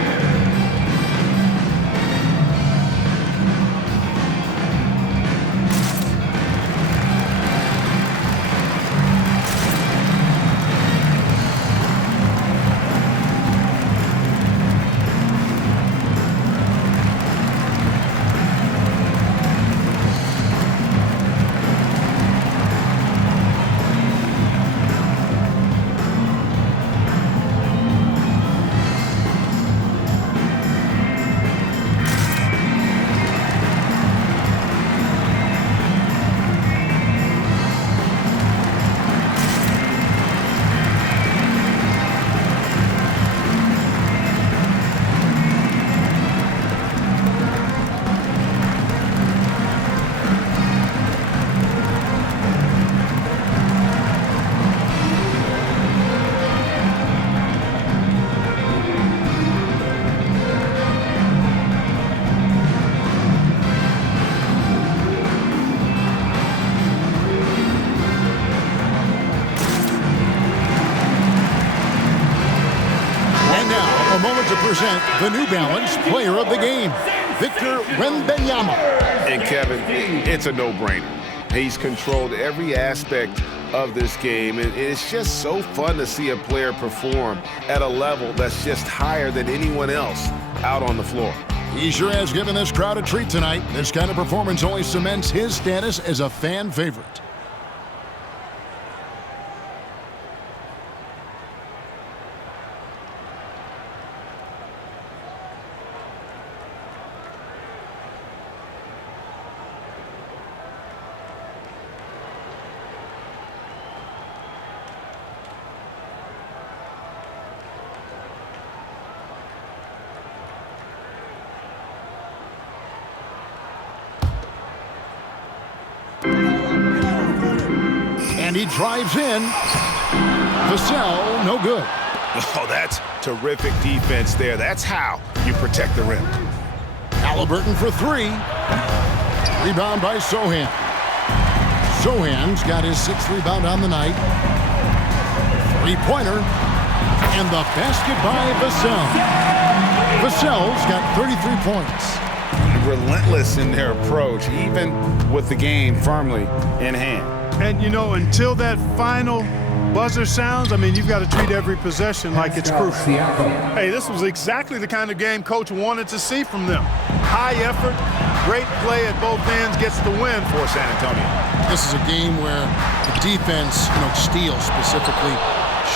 present the New Balance Player of the Game, Victor Wembanyama. And Kevin, it's a no-brainer. He's controlled every aspect of this game, and it's just so fun to see a player perform at a level that's just higher than anyone else out on the floor. He sure has given this crowd a treat tonight. This kind of performance only cements his status as a fan favorite. And he drives in. Vassell, no good. Oh, that's terrific defense there. That's how you protect the rim. Halliburton for three. Rebound by Sohan. Sohan's got his sixth rebound on the night. Three-pointer. And the basket by Vassell. Vassell's got 33 points. Relentless in their approach, even with the game firmly in hand. And, you know, until that final buzzer sounds, I mean, you've got to treat every possession like it's crucial. Hey, this was exactly the kind of game Coach wanted to see from them. High effort, great play at both ends, gets the win for San Antonio. This is a game where the defense, steals specifically,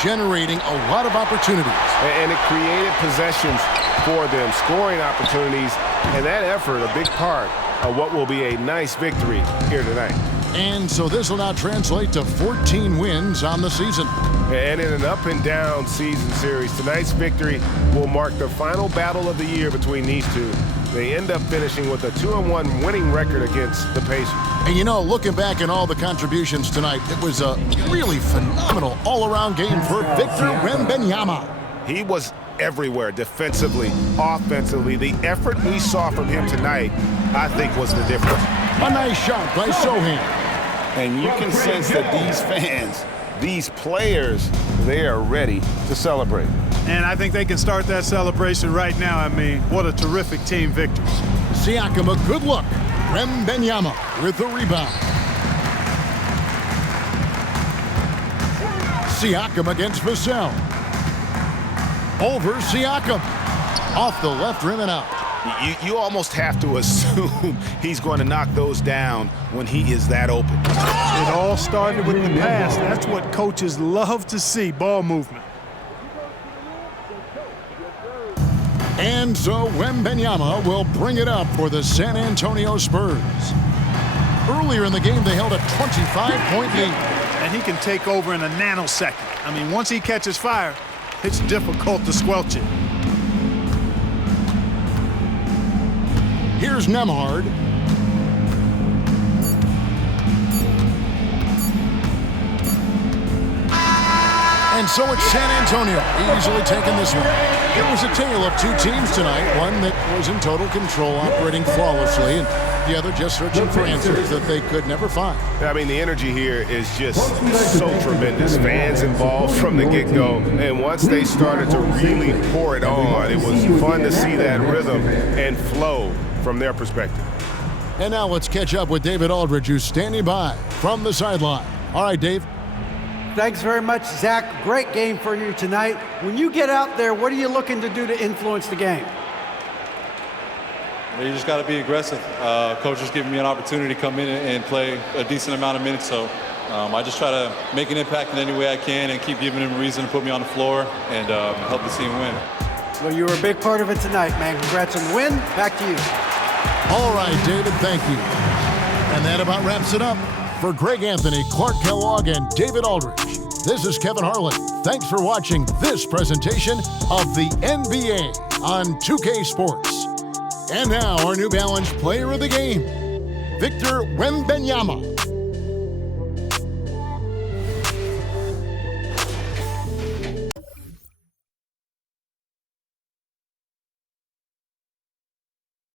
generating a lot of opportunities. And it created possessions for them, scoring opportunities, and that effort, a big part of what will be a nice victory here tonight. And so this will now translate to 14 wins on the season. And in an up-and-down season series, tonight's victory will mark the final battle of the year between these two. They end up finishing with a 2-1 winning record against the Pacers. And looking back at all the contributions tonight, it was a really phenomenal all-around game for Victor Wembanyama. He was everywhere, defensively, offensively. The effort we saw from him tonight, I think, was the difference. A nice shot by Sohan. And you can sense that these fans, these players, they are ready to celebrate. And I think they can start that celebration right now. I mean, what a terrific team victory. Siakam, a good look. Wembanyama with the rebound. Siakam against Vassell. Over Siakam. Off the left rim and out. You almost have to assume he's going to knock those down when he is that open. It all started with the pass. That's what coaches love to see, ball movement. And so Wembanyama will bring it up for the San Antonio Spurs. Earlier in the game, they held a 25-point lead. And he can take over in a nanosecond. I mean, once he catches fire, it's difficult to squelch it. Here's Nembhard. And so it's San Antonio easily taking this one. It was a tale of two teams tonight, one that was in total control, operating flawlessly, and the other just searching for answers that they could never find. I mean, the energy here is just so tremendous. Fans involved from the get-go, and once they started to really pour it on, it was fun to see that rhythm and flow from their perspective. And now let's catch up with David Aldridge, who's standing by from the sideline. All right, Dave. Thanks very much, Zach. Great game for you tonight. When you get out there, what are you looking to do to influence the game? You just got to be aggressive. Coach is giving me an opportunity to come in and play a decent amount of minutes, so I just try to make an impact in any way I can and keep giving him a reason to put me on the floor and help the team win. Well, you were a big part of it tonight, man. Congrats on the win. Back to you. All right, David, thank you. And that about wraps it up. For Greg Anthony, Clark Kellogg, and David Aldridge, this is Kevin Harlan. Thanks for watching this presentation of the NBA on 2K Sports. And now our New Balance Player of the Game, Victor Wembanyama.